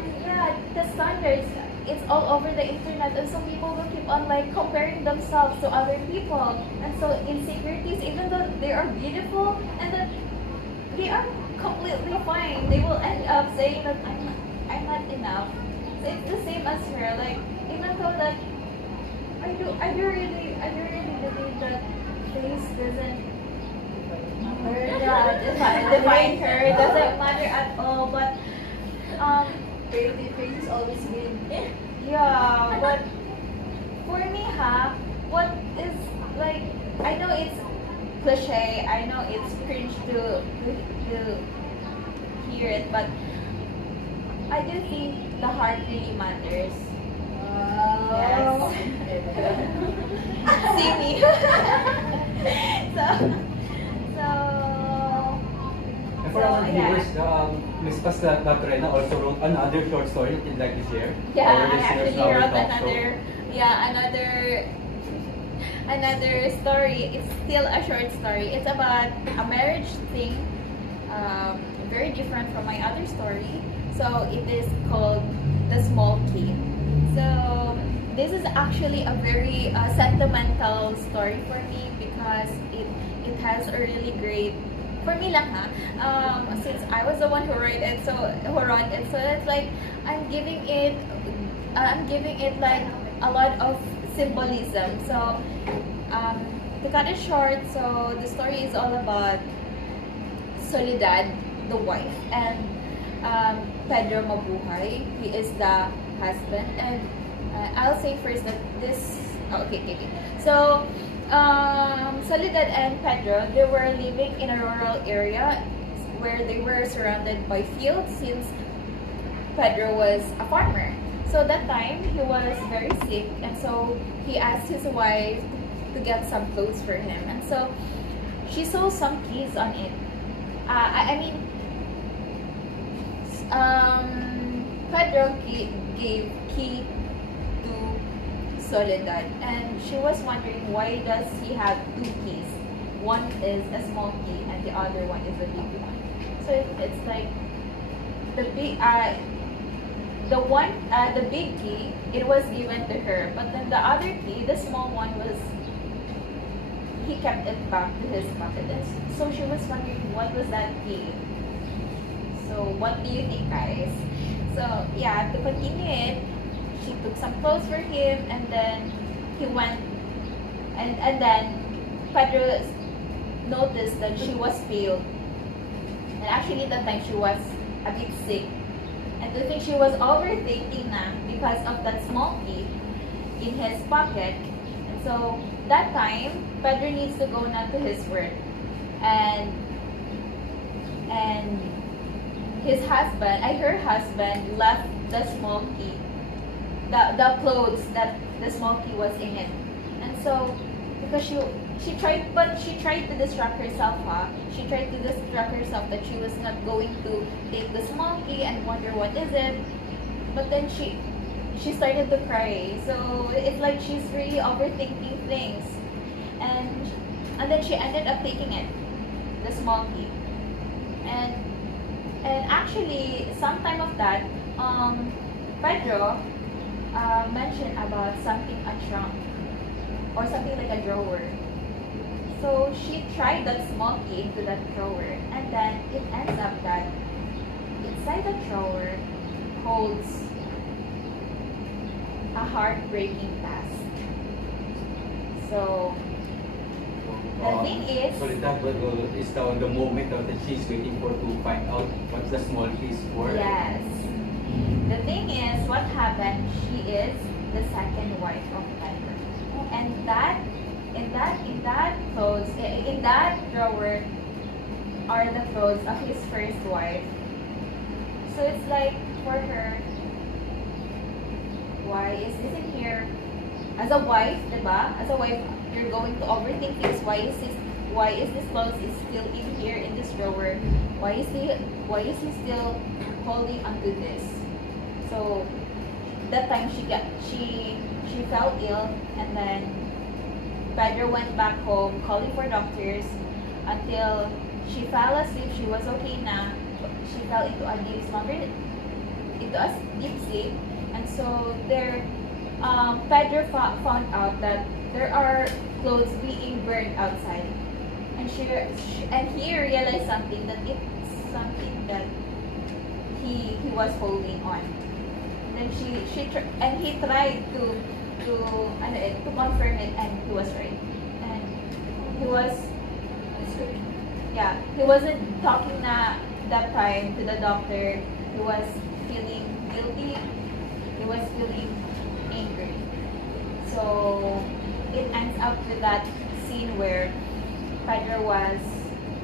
the standards, it's all over the internet, and so people will keep on like comparing themselves to other people, and so insecurities, even though they are beautiful and that they are completely fine, they will end up saying that I'm not enough. So it's the same as her, like even though that I do really believe that face doesn't define her, it doesn't matter at all, but face is always good. yeah, but for me, what is like, I know it's cliche, I know it's cringe to hear it, but I do think the heart really matters. Yes. See me. And for our viewers, Miss Pastor Torena also wrote another short story that you'd like to share. Yeah, Our I listeners actually now will wrote talk another story. It's still a short story. It's about a marriage thing, very different from my other story. So it is called The Small Key. So this is actually a very sentimental story for me, because it it has a really great, for me lang ha, since I was the one who wrote it, so it's like I'm giving it like a lot of symbolism. So to cut it short, so the story is all about Soledad, the wife, and Pedro Mabuhay. He is the husband, and I'll say first that this. Okay. So Soledad and Pedro, they were living in a rural area where they were surrounded by fields since Pedro was a farmer. So that time he was very sick, and so he asked his wife to get some clothes for him, and so she saw some keys on it. Pedro gave key to Soledad, and she was wondering why does he have two keys? One is a small key and the other one is a big one. So it's like the big key, it was given to her, but then the other key, the small one, he kept it back to his pocket. And so she was wondering what was that key. So what do you think, guys? So yeah, to continue it, she took some clothes for him, and then he went, and then Pedro noticed that she was pale, and actually that time she was a bit sick, and to think she was overthinking na because of that small key in his pocket. And so that time Pedro needs to go now to his work, and his husband, her husband, left the small key, the clothes that the small key was in it. And so because she tried to distract herself, she tried to distract herself that she was not going to take the small key and wonder what is it, but then she started to cry. So it's like she's really overthinking things, and then she ended up taking it, the small key, and actually sometime of that Pedro mentioned about something, a trunk or something like a drawer. So she tried that small key into that drawer, and then it ends up that inside the drawer holds a heartbreaking past. So the thing is, so that is the moment that she's waiting for to find out what the small key is for. yes. The thing is, what happened? She is the second wife of Pedro, and in that drawer are the clothes of his first wife. So it's like for her, why is this in here? As a wife, diba? As a wife, you're going to overthink things. Why is this clothes is still in here in this drawer? Why is he still holding onto this? So that time she fell ill, and then Pedro went back home calling for doctors until she fell asleep. She was okay now. She fell into a deep slumber, into a deep sleep, and so there, Pedro found out that there are clothes being burned outside, and he realized something, that it's something that he was holding on. And then he tried to confirm it, and he was right. And he wasn't talking that time to the doctor. He was feeling guilty. He was feeling angry. So it ends up with that scene where Pedro was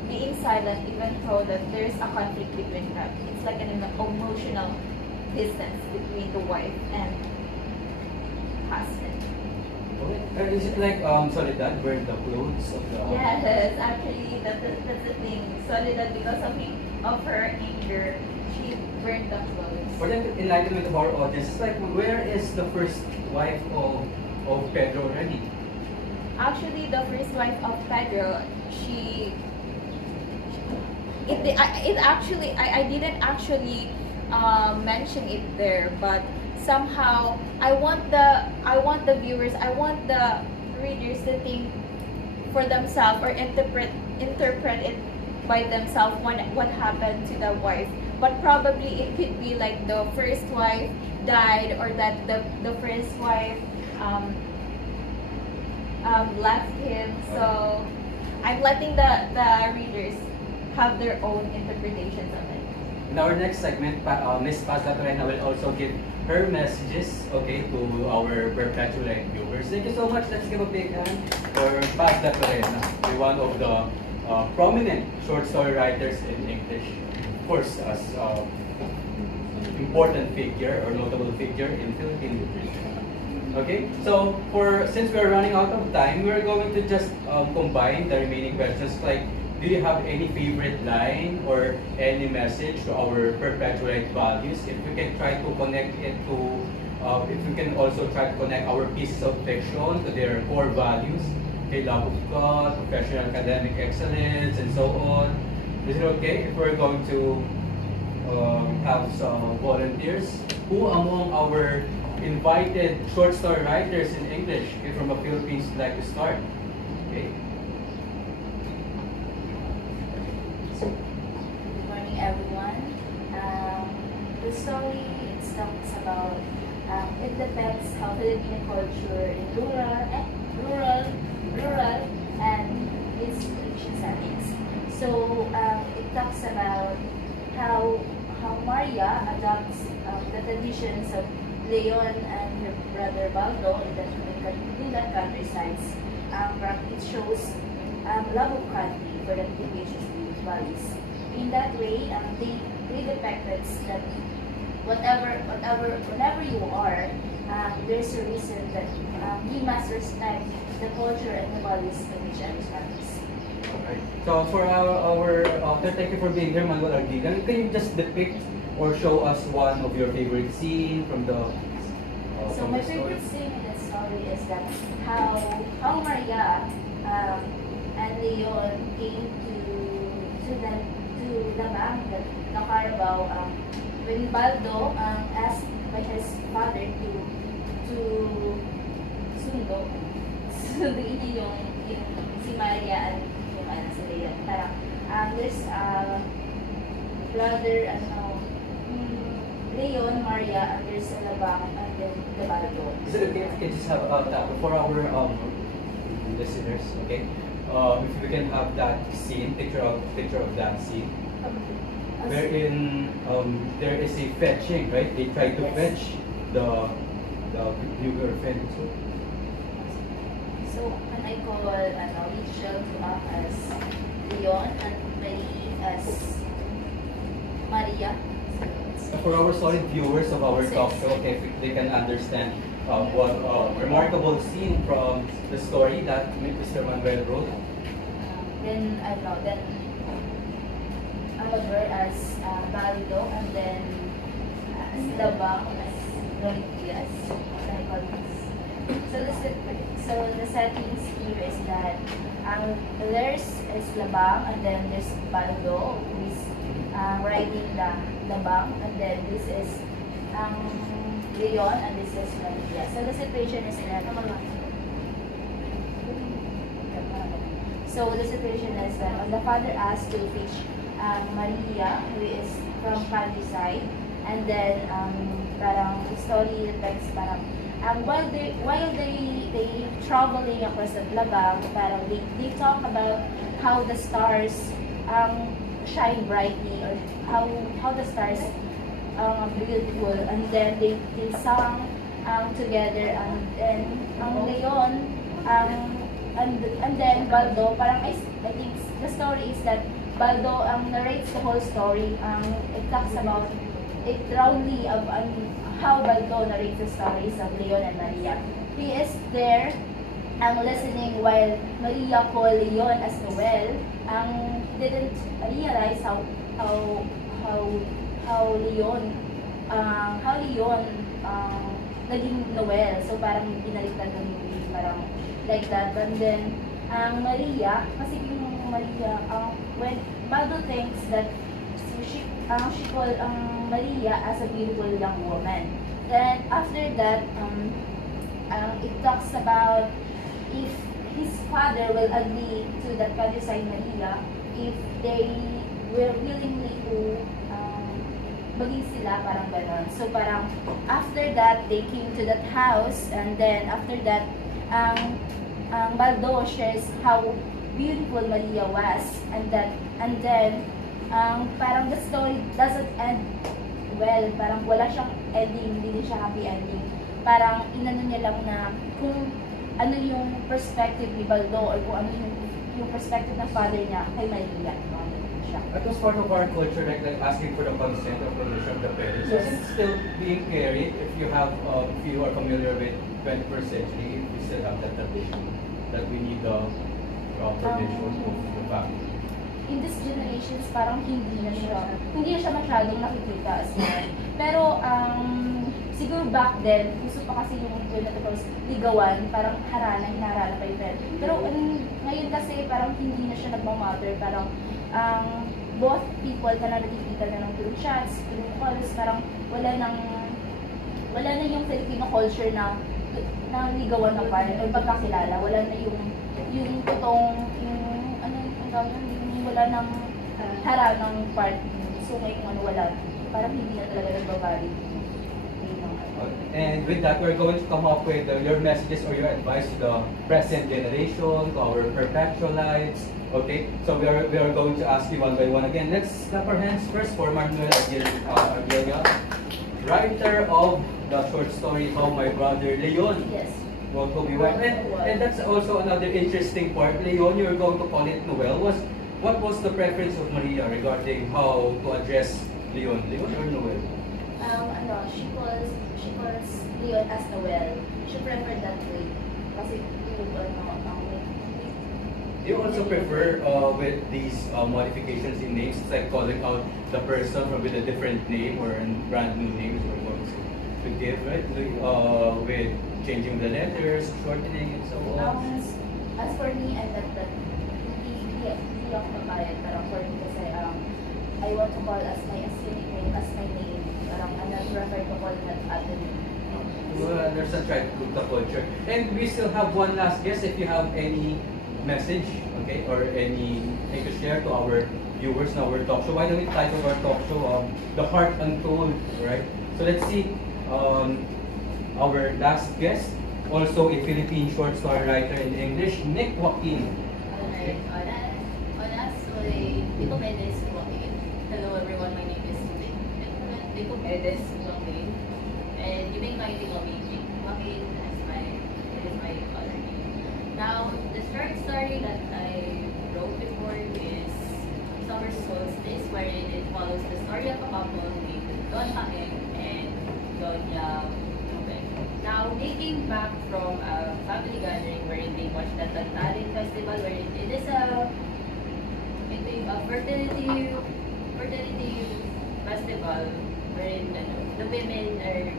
being silent, even though that there's a conflict between them. It's like an emotional distance between the wife and husband. Okay. Is it like Soledad burned the clothes of the? Yes, actually that's the thing. Soledad, because of her anger, she burned the clothes. For the enlightenment of our audience, it's like, where is the first wife of Pedro already? Actually, the first wife of Pedro, I didn't actually mention it there, but somehow I want the viewers, I want the readers to think for themselves or interpret it by themselves what happened to the wife. But probably it could be like the first wife died, or that the first wife left him. So I'm letting the readers have their own interpretations of it. In our next segment, Miss Paz Latorena will also give her messages, okay, to our perpetual viewers. Thank you so much. Let's give a big hand for Paz Latorena, one of the prominent short story writers in English. Of course, as important figure or notable figure in Philippine literature. Okay, so since we're running out of time, we're going to just combine the remaining questions. Like, do you have any favorite line or any message to our perpetuate values? If we can try to connect it to, if we can also try to connect our pieces of fiction to their core values, okay, love of God, professional academic excellence, and so on. Is it okay if we're going to have some volunteers? Who among our invited short story writers in English from the Philippines would like to start? Okay. Good morning, everyone. The story talks about it depicts how Filipino culture in rural and institution settings. So it talks about how Maria adopts the traditions of Leon and her brother Baldo in the countrysides. It shows love of country for the implications values. In that way, they depicted that whenever you are, there's a reason that you must respect the culture and the values of each other's countries. Alright. So for our author, thank you for being here, Manuel Ardigan. Can you just depict or show us one of your favorite scene from the So my favorite scene in the story is that how Maria and Leon came to the bank, the Carabao, when Baldo asked by his father to sunduin niya yung si Maria and yung si Leon. Parang there's brother Leon, Maria, and there's Labang, and then the Baldo. Is it okay if we can just have that for our listeners? Okay, if we can have that scene, picture of that scene, wherein there is a fetching, right? They try to fetch the new girlfriend. So when I call Rachel to act as Leon and Marie as Maria. For our solid viewers of our talk show, okay, if they can understand what remarkable scene from the story that Mr. Manuel wrote. Then Oliver as Baldo, and then Labang as Rodriguez. So the settings here is that there's Labang, and then there's Baldo who is riding the Labang, and then this is Leon, and this is Maria. So the situation is that when the father asked to teach Maria, who is from countryside, and then parang the story depicts parang while they traveling across the Labang, parang they talk about how the stars shine brightly, or how the stars are beautiful, and then they sang together, and then Leon and then Baldo, parang I think the story is that Baldo narrates the whole story. It talks about it roundly of how Baldo narrates the stories of Leon and Maria. He is there listening while Maria called Leon as Noel. Didn't realize how Leon naging Noel. So parang binaliktad ng movie, parang like that. And then Maria, kasi yung Maria, when Baldo thinks that she called Maria as a beautiful young woman. Then after that, it talks about if his father will agree to that patricide Maria if they were willingly to maging sila, parang ganon. So parang after that, they came to that house, and then after that, Baldo shares how beautiful Maria was, and then parang the story doesn't end well, parang wala siyang ending, hindi din siya happy ending. Parang inano niya lang na kung ano yung perspective ni Baldo or kung ano yung perspective ng father niya kay Maria. That was part of our culture, like asking for the consent or permission of the parents. Yes. So it's still being carried. If you are familiar with 21st century, we still have that tradition that we need the permission of the family. In this generations, parang hindi na siya masyadong nakikita as well. Pero siguro back then, gusto pa kasi yung ligawan, parang hinaharana pa yung pera. Pero ngayon kasi parang hindi na siya nagmamatter, parang both people na nakikita na ng through chats, through calls, parang wala na yung Filipino culture na ligawan na part o pagkakilala, wala na yung totoong wala nang haranang part. So ngayon wala, parang hindi na talaga nagbabago. And with that, we're going to come up with your messages or your advice to the present generation, to our perpetualites. Okay, so we are going to ask you one by one again. Let's clap our hands first for Manuel Aguilera, writer of the short story How My Brother Leon Yes. Won't Be White. And that's also another interesting part. Leon, you're going to call it Noel. What was the preference of Maria regarding how to address Leon? Leon or Noel? She calls Leon as Noel. She preferred that way. Kasi Do you also prefer with these modifications in names, it's like calling out the person with a different name or a brand new names we're going to give, right? With changing the letters, shortening, and so on. As for me, I'm hindi ako papayag. Parang for me kasi I want to call as my ascetic name, as my name. Parang I'm not prefer to call that other name. Well, there's a try to prove the culture. And we still have one last guess if you have any message, okay, or anything to share to our viewers in our talk show. Why don't we title our talk show The Heart Untold, right? So let's see, our last guest, also a Philippine short story writer in English, Nick Joaquin. Alright, hola, soy Nico Mendes Joaquin. Hello everyone, my name is Nico Mendes Joaquin. And you may kindly call me Joaquin as my other name. Now, the short story that I wrote before is Summer Solstice, wherein it follows the story of a couple named Don Haeng and Doña Ruben. Now, dating back from a family gathering wherein they watched the Tantalin Festival, wherein it is a fertility festival wherein the women are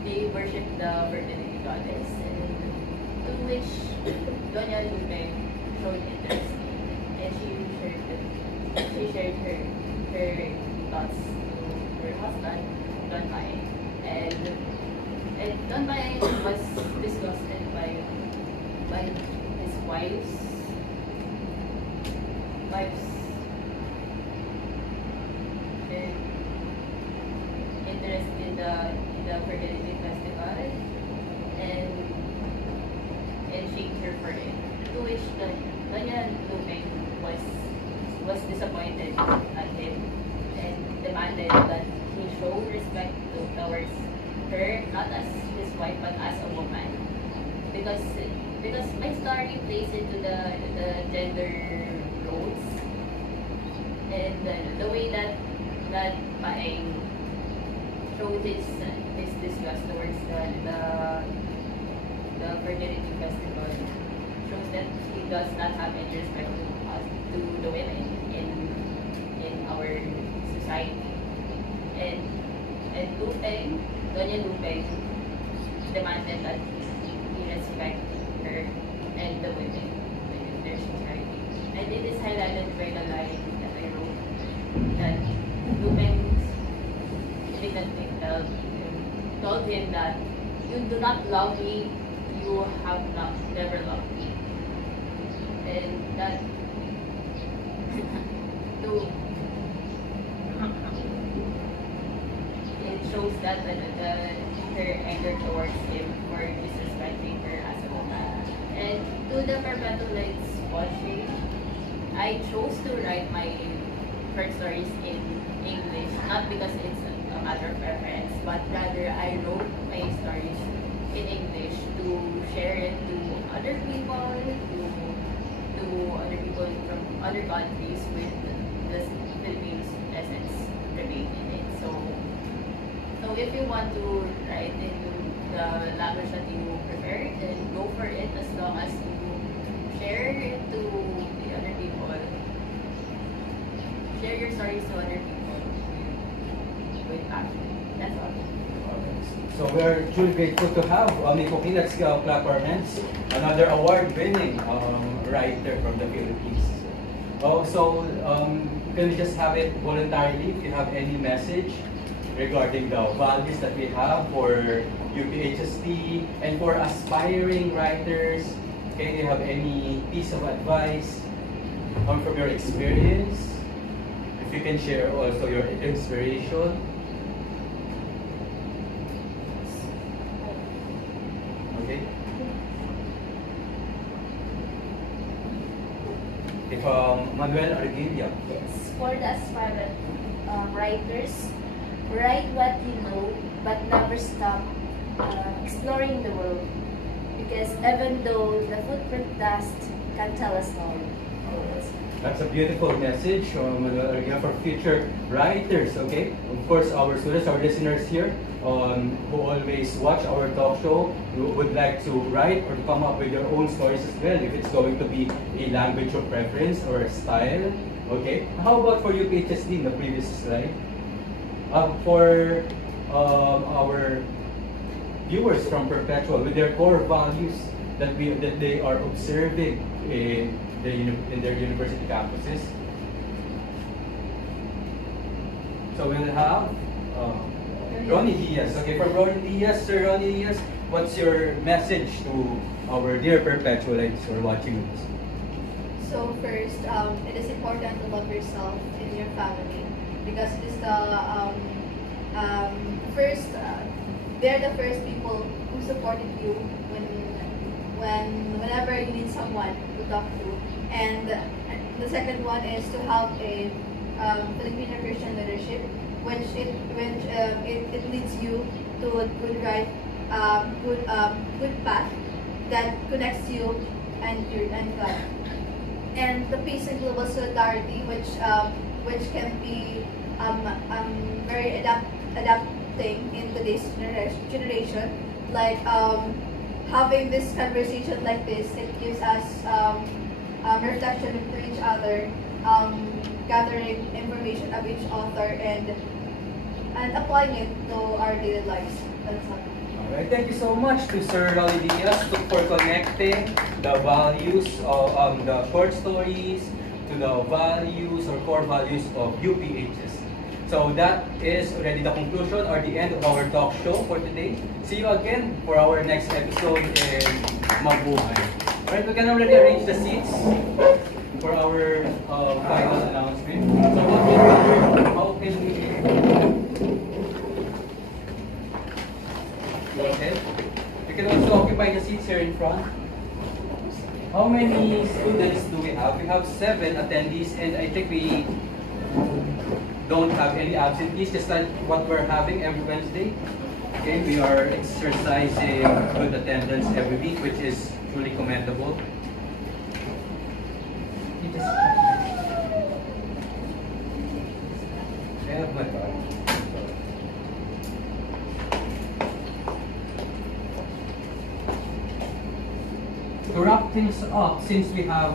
they worship the fertility goddess, and to which Doña Lupe showed interest and she shared her thoughts to her husband, Don Paeng, and Don Paeng was disgusted by his wife's interest in the fertility festival and shamed her for it. To which Doña Lupe was disappointed at him and demanded that he show respect towards her, not as his wife but as a woman. Because my story plays into the gender roles and the way that Paeng showed his disgust towards the fertility festival shows that he does not have any respect to the women in our society. And Doña Lupe demanded that he respect her and the women in their society. And it is highlighted by the line that I wrote that Lupe indignantly told him that you do not love me, you have not never loved me. And that to it shows that her anger towards him for disrespecting her as a woman. And to the perpetuates watching, I chose to write my short stories in English, not because it's a matter of preference, but rather I wrote my stories in English to share it to other people, to other people from other countries with the Philippines essence remain in it. So if you want to write in the language that you prefer, then go for it as long as you share it to the other people. Share your stories to other people with passion. That's all. So we're truly grateful to have Nico King. Let's clap our hands. Another award-winning writer from the Philippines. Oh, so can we just have it voluntarily? If you have any message regarding the values that we have for UPHST and for aspiring writers, okay, do you have any piece of advice from your experience? If you can share also your inspiration. Okay. If Manuel Arguilla. Yes, for the aspirant writers, write what you know, but never stop exploring the world. Because even though the footprint dust can tell a story. That's a beautiful message from for future writers, okay? Of course, our students, our listeners here, who always watch our talk show, who would like to write or to come up with their own stories as well, if it's going to be a language of preference or a style, okay? How about for UPHSD in the previous slide? For our viewers from Perpetual, with their core values that they are observing in their university campuses. So we'll have Ronnie Diaz. Okay, from Ronnie Diaz, Sir Ronnie Diaz, what's your message to our dear Perpetualites who are watching this? So first, it is important to love yourself and your family because it is the first. They're the first people who supported you whenever you need someone to talk to, and the second one is to have a Filipino Christian leadership, which it leads you to a good good path that connects you and God, and the peace and global solidarity, which can be very adapting in today's generation, like having this conversation like this, it gives us reflection to each other, gathering information of each author and applying it to our daily lives. That's all. Alright, thank you so much to Sir Rolly Diaz for connecting the values of the short stories to the values or core values of UPHS. So that is already the conclusion or the end of our talk show for today. See you again for our next episode in Mabuhay. Alright, we can already arrange the seats for our final announcement. So how can we go ahead? We can also occupy the seats here in front. How many students do we have? We have 7 attendees, and I think we don't have any absentees, just like what we're having every Wednesday. Okay, we are exercising good attendance every week, which is truly commendable. To wrap things up, since we have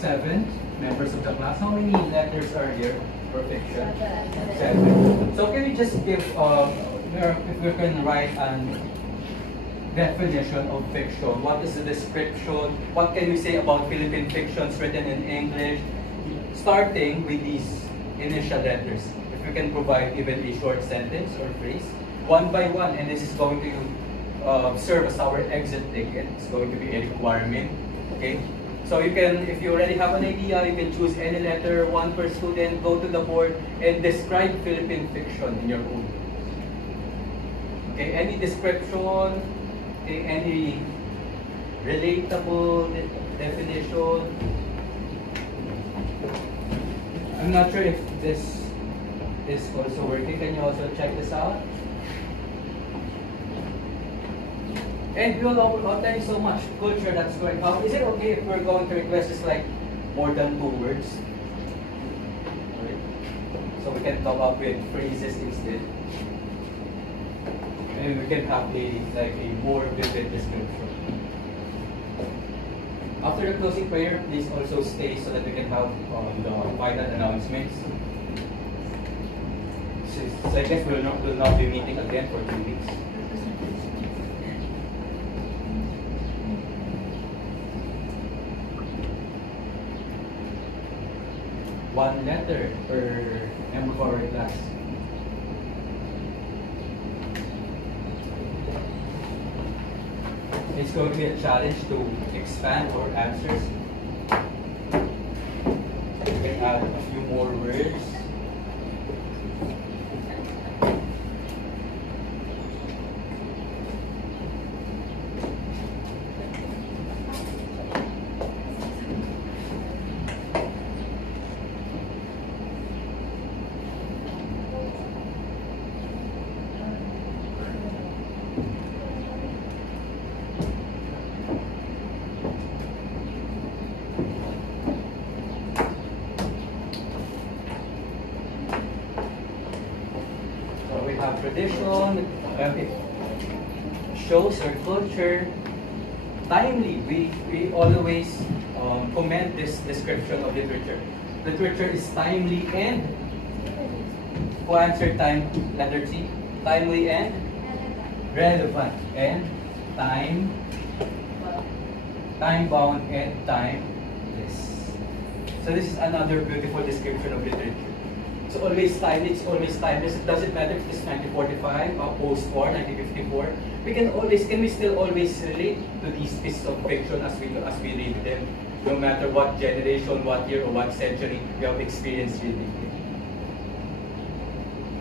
7 members of the class, how many letters are here for fiction? 7. So can you just give, if we can write an definition of fiction? What is the description? What can we say about Philippine fictions written in English? Starting with these initial letters. If you can provide even a short sentence or phrase. one by one, and this is going to serve as our exit ticket. It's going to be a requirement. Okay, so you can, if you already have an idea, you can choose any letter, one per student, go to the board, and describe Philippine fiction in your own. Okay, any description, okay, any relatable definition. I'm not sure if this is also working. Can you also check this out? And we will tell you so much. Culture, that's correct. Is it okay if we're going to request just like more than 2 words? Right. So we can come up with phrases instead. And we can have a more vivid description. After the closing prayer, please also stay so that we can have the final announcements. So I guess we will not be meeting again for 2 weeks. One letter per member of our class. It's going to be a challenge to expand our answers. We can add a few more words. Tradition, shows our culture. Timely, we always commend this description of literature. Literature is timely and, who answered time, letter C? Timely and relevant, and time-bound and timeless. So this is another beautiful description of literature. So always timely, it's always timeless. It doesn't matter if it's 1945, post-war, 1954. Can we still always relate to these pieces of fiction as we read them, no matter what generation, what year, or what century we have experienced reading them.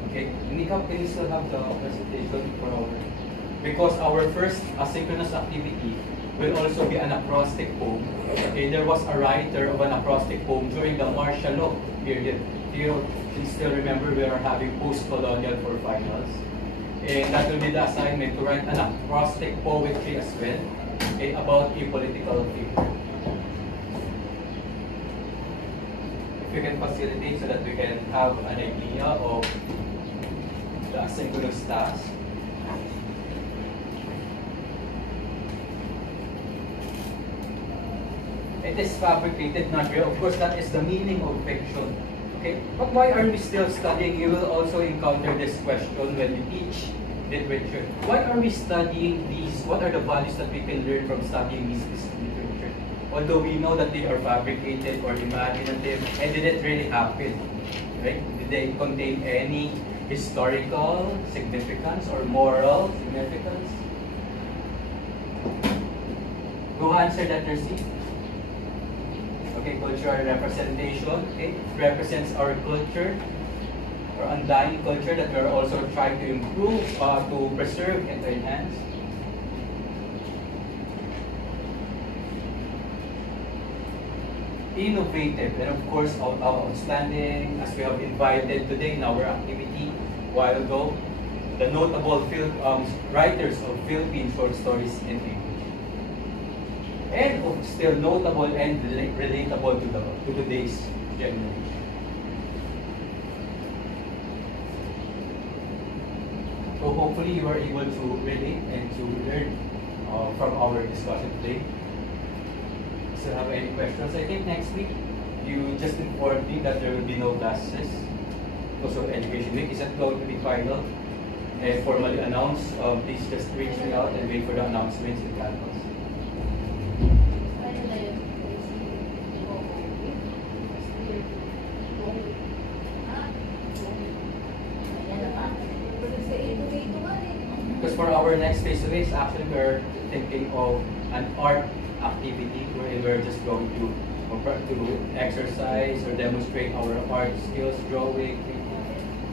Okay, Nika, can you still have the presentation for because our first asynchronous activity will also be an acrostic poem. Okay, there was a writer of an acrostic poem during the martial law period. You still remember we are having post-colonial for finals. And that will be the assignment to write an acrostic poetry as well about a political figure. If you can facilitate so that we can have an idea of the asynchronous task. It is fabricated, not real. Of course, that is the meaning of fiction. Okay, but why are we still studying? You will also encounter this question when you teach literature. Why are we studying these? What are the values that we can learn from studying these pieces of literature? Although we know that they are fabricated or imaginative and didn't really happen, right? Did they contain any historical significance or moral significance? Who answered that, Mercy? Okay, cultural representation, okay, represents our culture, our undying culture that we're also trying to improve, to preserve and to enhance. Innovative, and of course outstanding, as we have invited today in our activity a while ago, the notable writers of Philippine short stories in English. And still notable and relatable to today's generation. So hopefully you are able to relate and to learn from our discussion today. So have any questions? I think next week you just informed me that there will be no classes. Also education week, is that going to be final and formally announced? Please just reach me out and wait for the announcements in campus. Sa 8 to 8 to 1. for our next face-to-face, actually we're thinking of an art activity wherein we're just going to exercise or demonstrate our art skills, drawing,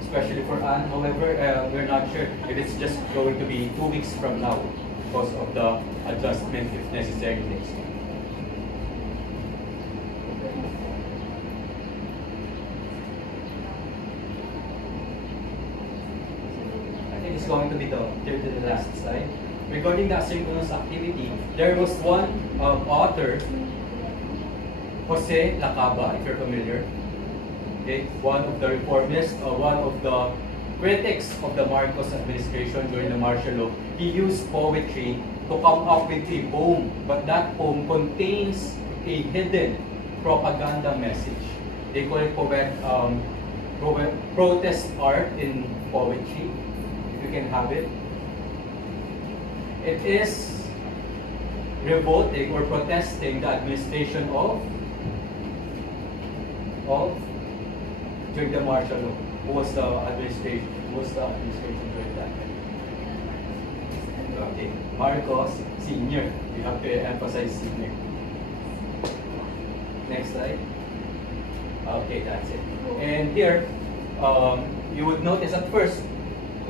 especially for Anne. However, we're not sure if it's just going to be 2 weeks from now because of the adjustment if necessary next week. I think it's going to be the last slide. Regarding the asynchronous activity, there was one author, Jose Lacaba, if you're familiar. Okay, one of the reformists, one of the critics of the Marcos administration during the martial law. He used poetry to come up with a poem, but that poem contains a hidden propaganda message. They call it protest art in poetry, if you can have it. It is revolting or protesting the administration of during the martial law. Who was the administration? During that time? Okay, Marcos Senior. You have to emphasize senior. Next slide. Okay, that's it. And here, you would notice at first,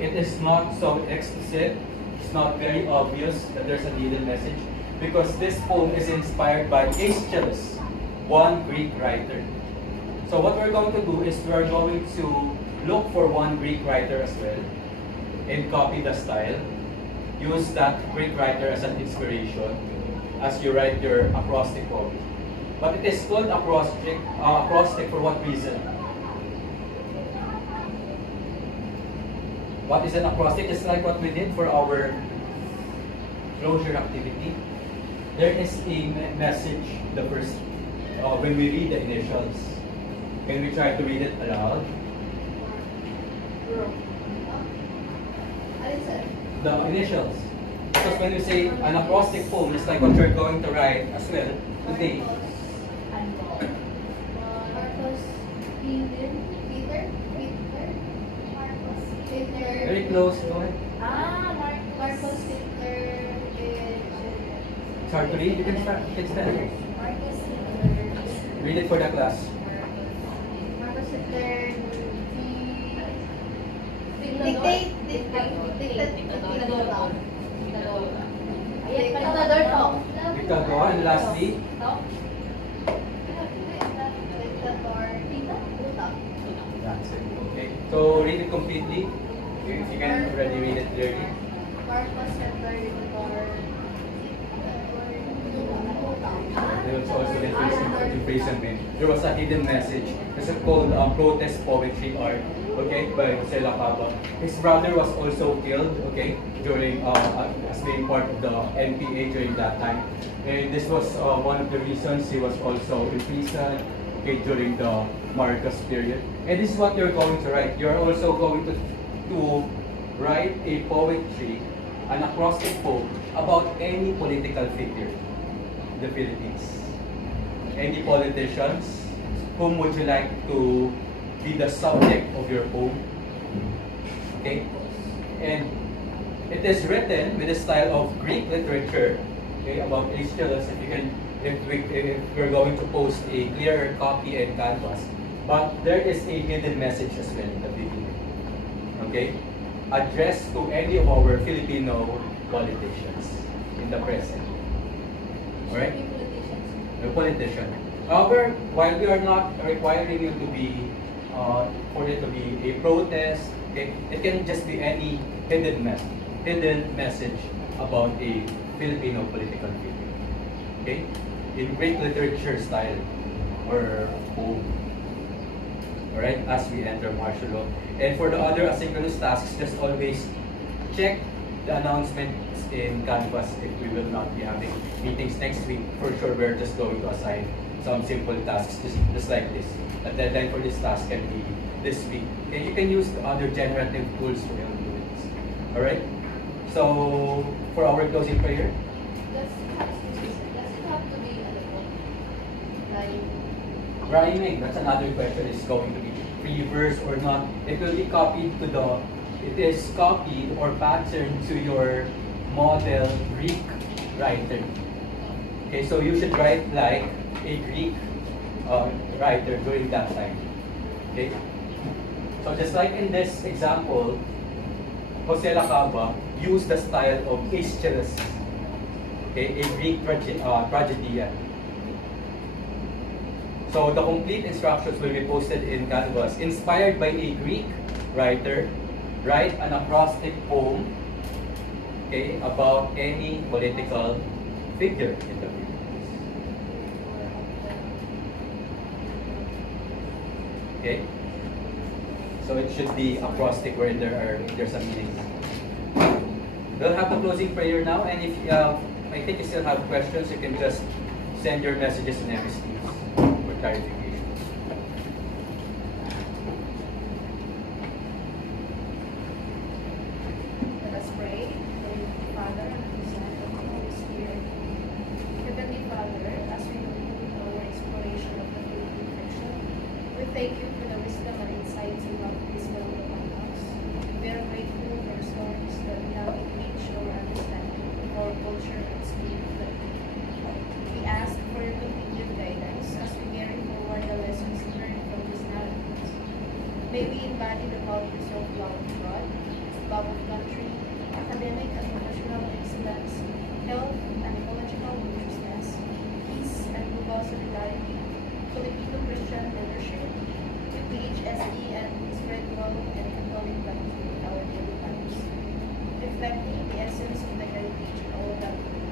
it is not so explicit. It's not very obvious that there's a hidden message because this poem is inspired by Aeschylus, one Greek writer. So what we're going to do is we're going to look for one Greek writer as well and copy the style. Use that Greek writer as an inspiration as you write your acrostic poem. But it is called acrostic for what reason? What is an acrostic? Just like what we did for our closure activity. There is a message the first when we read the initials. When we try to read it aloud. The initials. Because when you say an acrostic poem, it's like what you're going to write as well today. Very close, go ahead. Marcos Hitler It's hard to read, you can start. Read it for the class. Marcos Hitler, Dictador, and lastly, that's it. Okay. So read it completely. If you can already read it clearly. Marcos Hitler, There was also imprisonment. There was a hidden message. This is called protest poetry art. Okay, by Jose Lacaba. His brother was also killed. Okay, during as being part of the NPA during that time. And this was one of the reasons he was also imprisoned. Okay, during the Marcos period. And this is what you're going to write. You're also going to write a poetry, an acrostic poem about any political figure in the Philippines. Any politicians, whom would you like to be the subject of your poem? Okay? And it is written with the style of Greek literature, okay, about Aeschylus. If we're going to post a clearer copy and canvas. But there is a hidden message as well in the beginning. Okay? Addressed to any of our Filipino politicians in the present. Alright? A politician. However, while we are not requiring you to be, for it to be a protest, okay, it can just be any hidden message about a Filipino political figure. Okay? In Greek literature style or poem. Alright, as we enter martial law. And for the other asynchronous tasks, just always check the announcements in Canvas if we will not be having meetings next week. For sure, we're just going to assign some simple tasks just like this. The deadline for this task can be this week. Okay, you can use the other generative tools to help you with this. Alright? So, for our closing prayer. Does it have to be Rhyming, that's another question. Is going to be free verse or not? It will be copied to the it is copied or patterned to your model Greek writer. Okay, so you should write like a Greek writer during that time. Okay, so just like in this example, Jose Lacaba used the style of Aeschylus, okay, a Greek tragedian. So the complete instructions will be posted in Canvas. Inspired by a Greek writer, write an acrostic poem, okay, about any political figure in the Philippines. Okay? So it should be acrostic where there's a meaning. We'll have the closing prayer now, and if I think you still have questions, you can just send your messages in MSTs for clarification. Let us pray. Glory to the Father, and to the Son, and to the Holy Spirit. Heavenly Father, as we conclude our exploration of the Philippine fiction, we thank you for the wisdom and insights you have bestowed upon us. We are grateful for the stories that we have enriched our understanding of our culture and spirit. We ask for your continued guidance as we carry forward the lessons learned from these narratives. May we embody the values of love of God, love of country, academic and professional excellence, health and ecological consciousness, peace and global solidarity, Filipino Christian leadership, with PHSE and spiritual and Catholic values in our daily lives, reflecting the essence of the heritage in all that we do.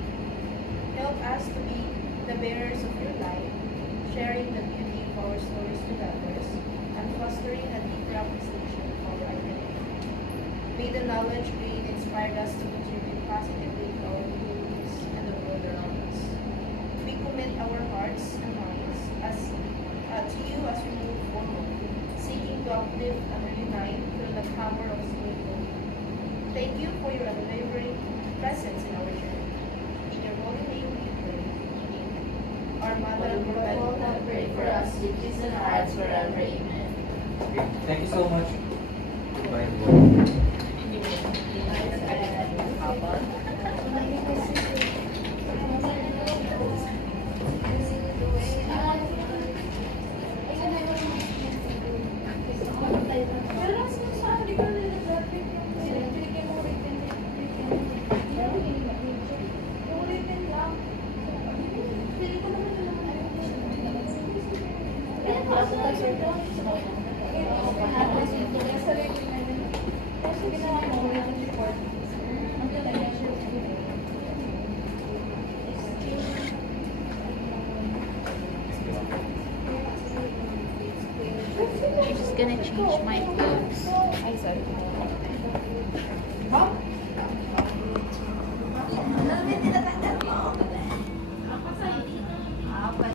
Help us to be the bearers of your light, sharing the beauty of our stories with others, and fostering a deeper appreciation of our identity. May the knowledge gained inspire us to contribute positively to our communities and the world around us. We commit our hearts and minds to you as we move forward, seeking to uplift and unite through the power of spiritual unity. Thank you for your unwavering presence in our journey. In your holy name we pray. Amen. Our Mother of God, pray for us, cities and hearts forever. Amen. Okay. Thank you so much. Bye. I'm just gonna change my clothes. Ay, sorry.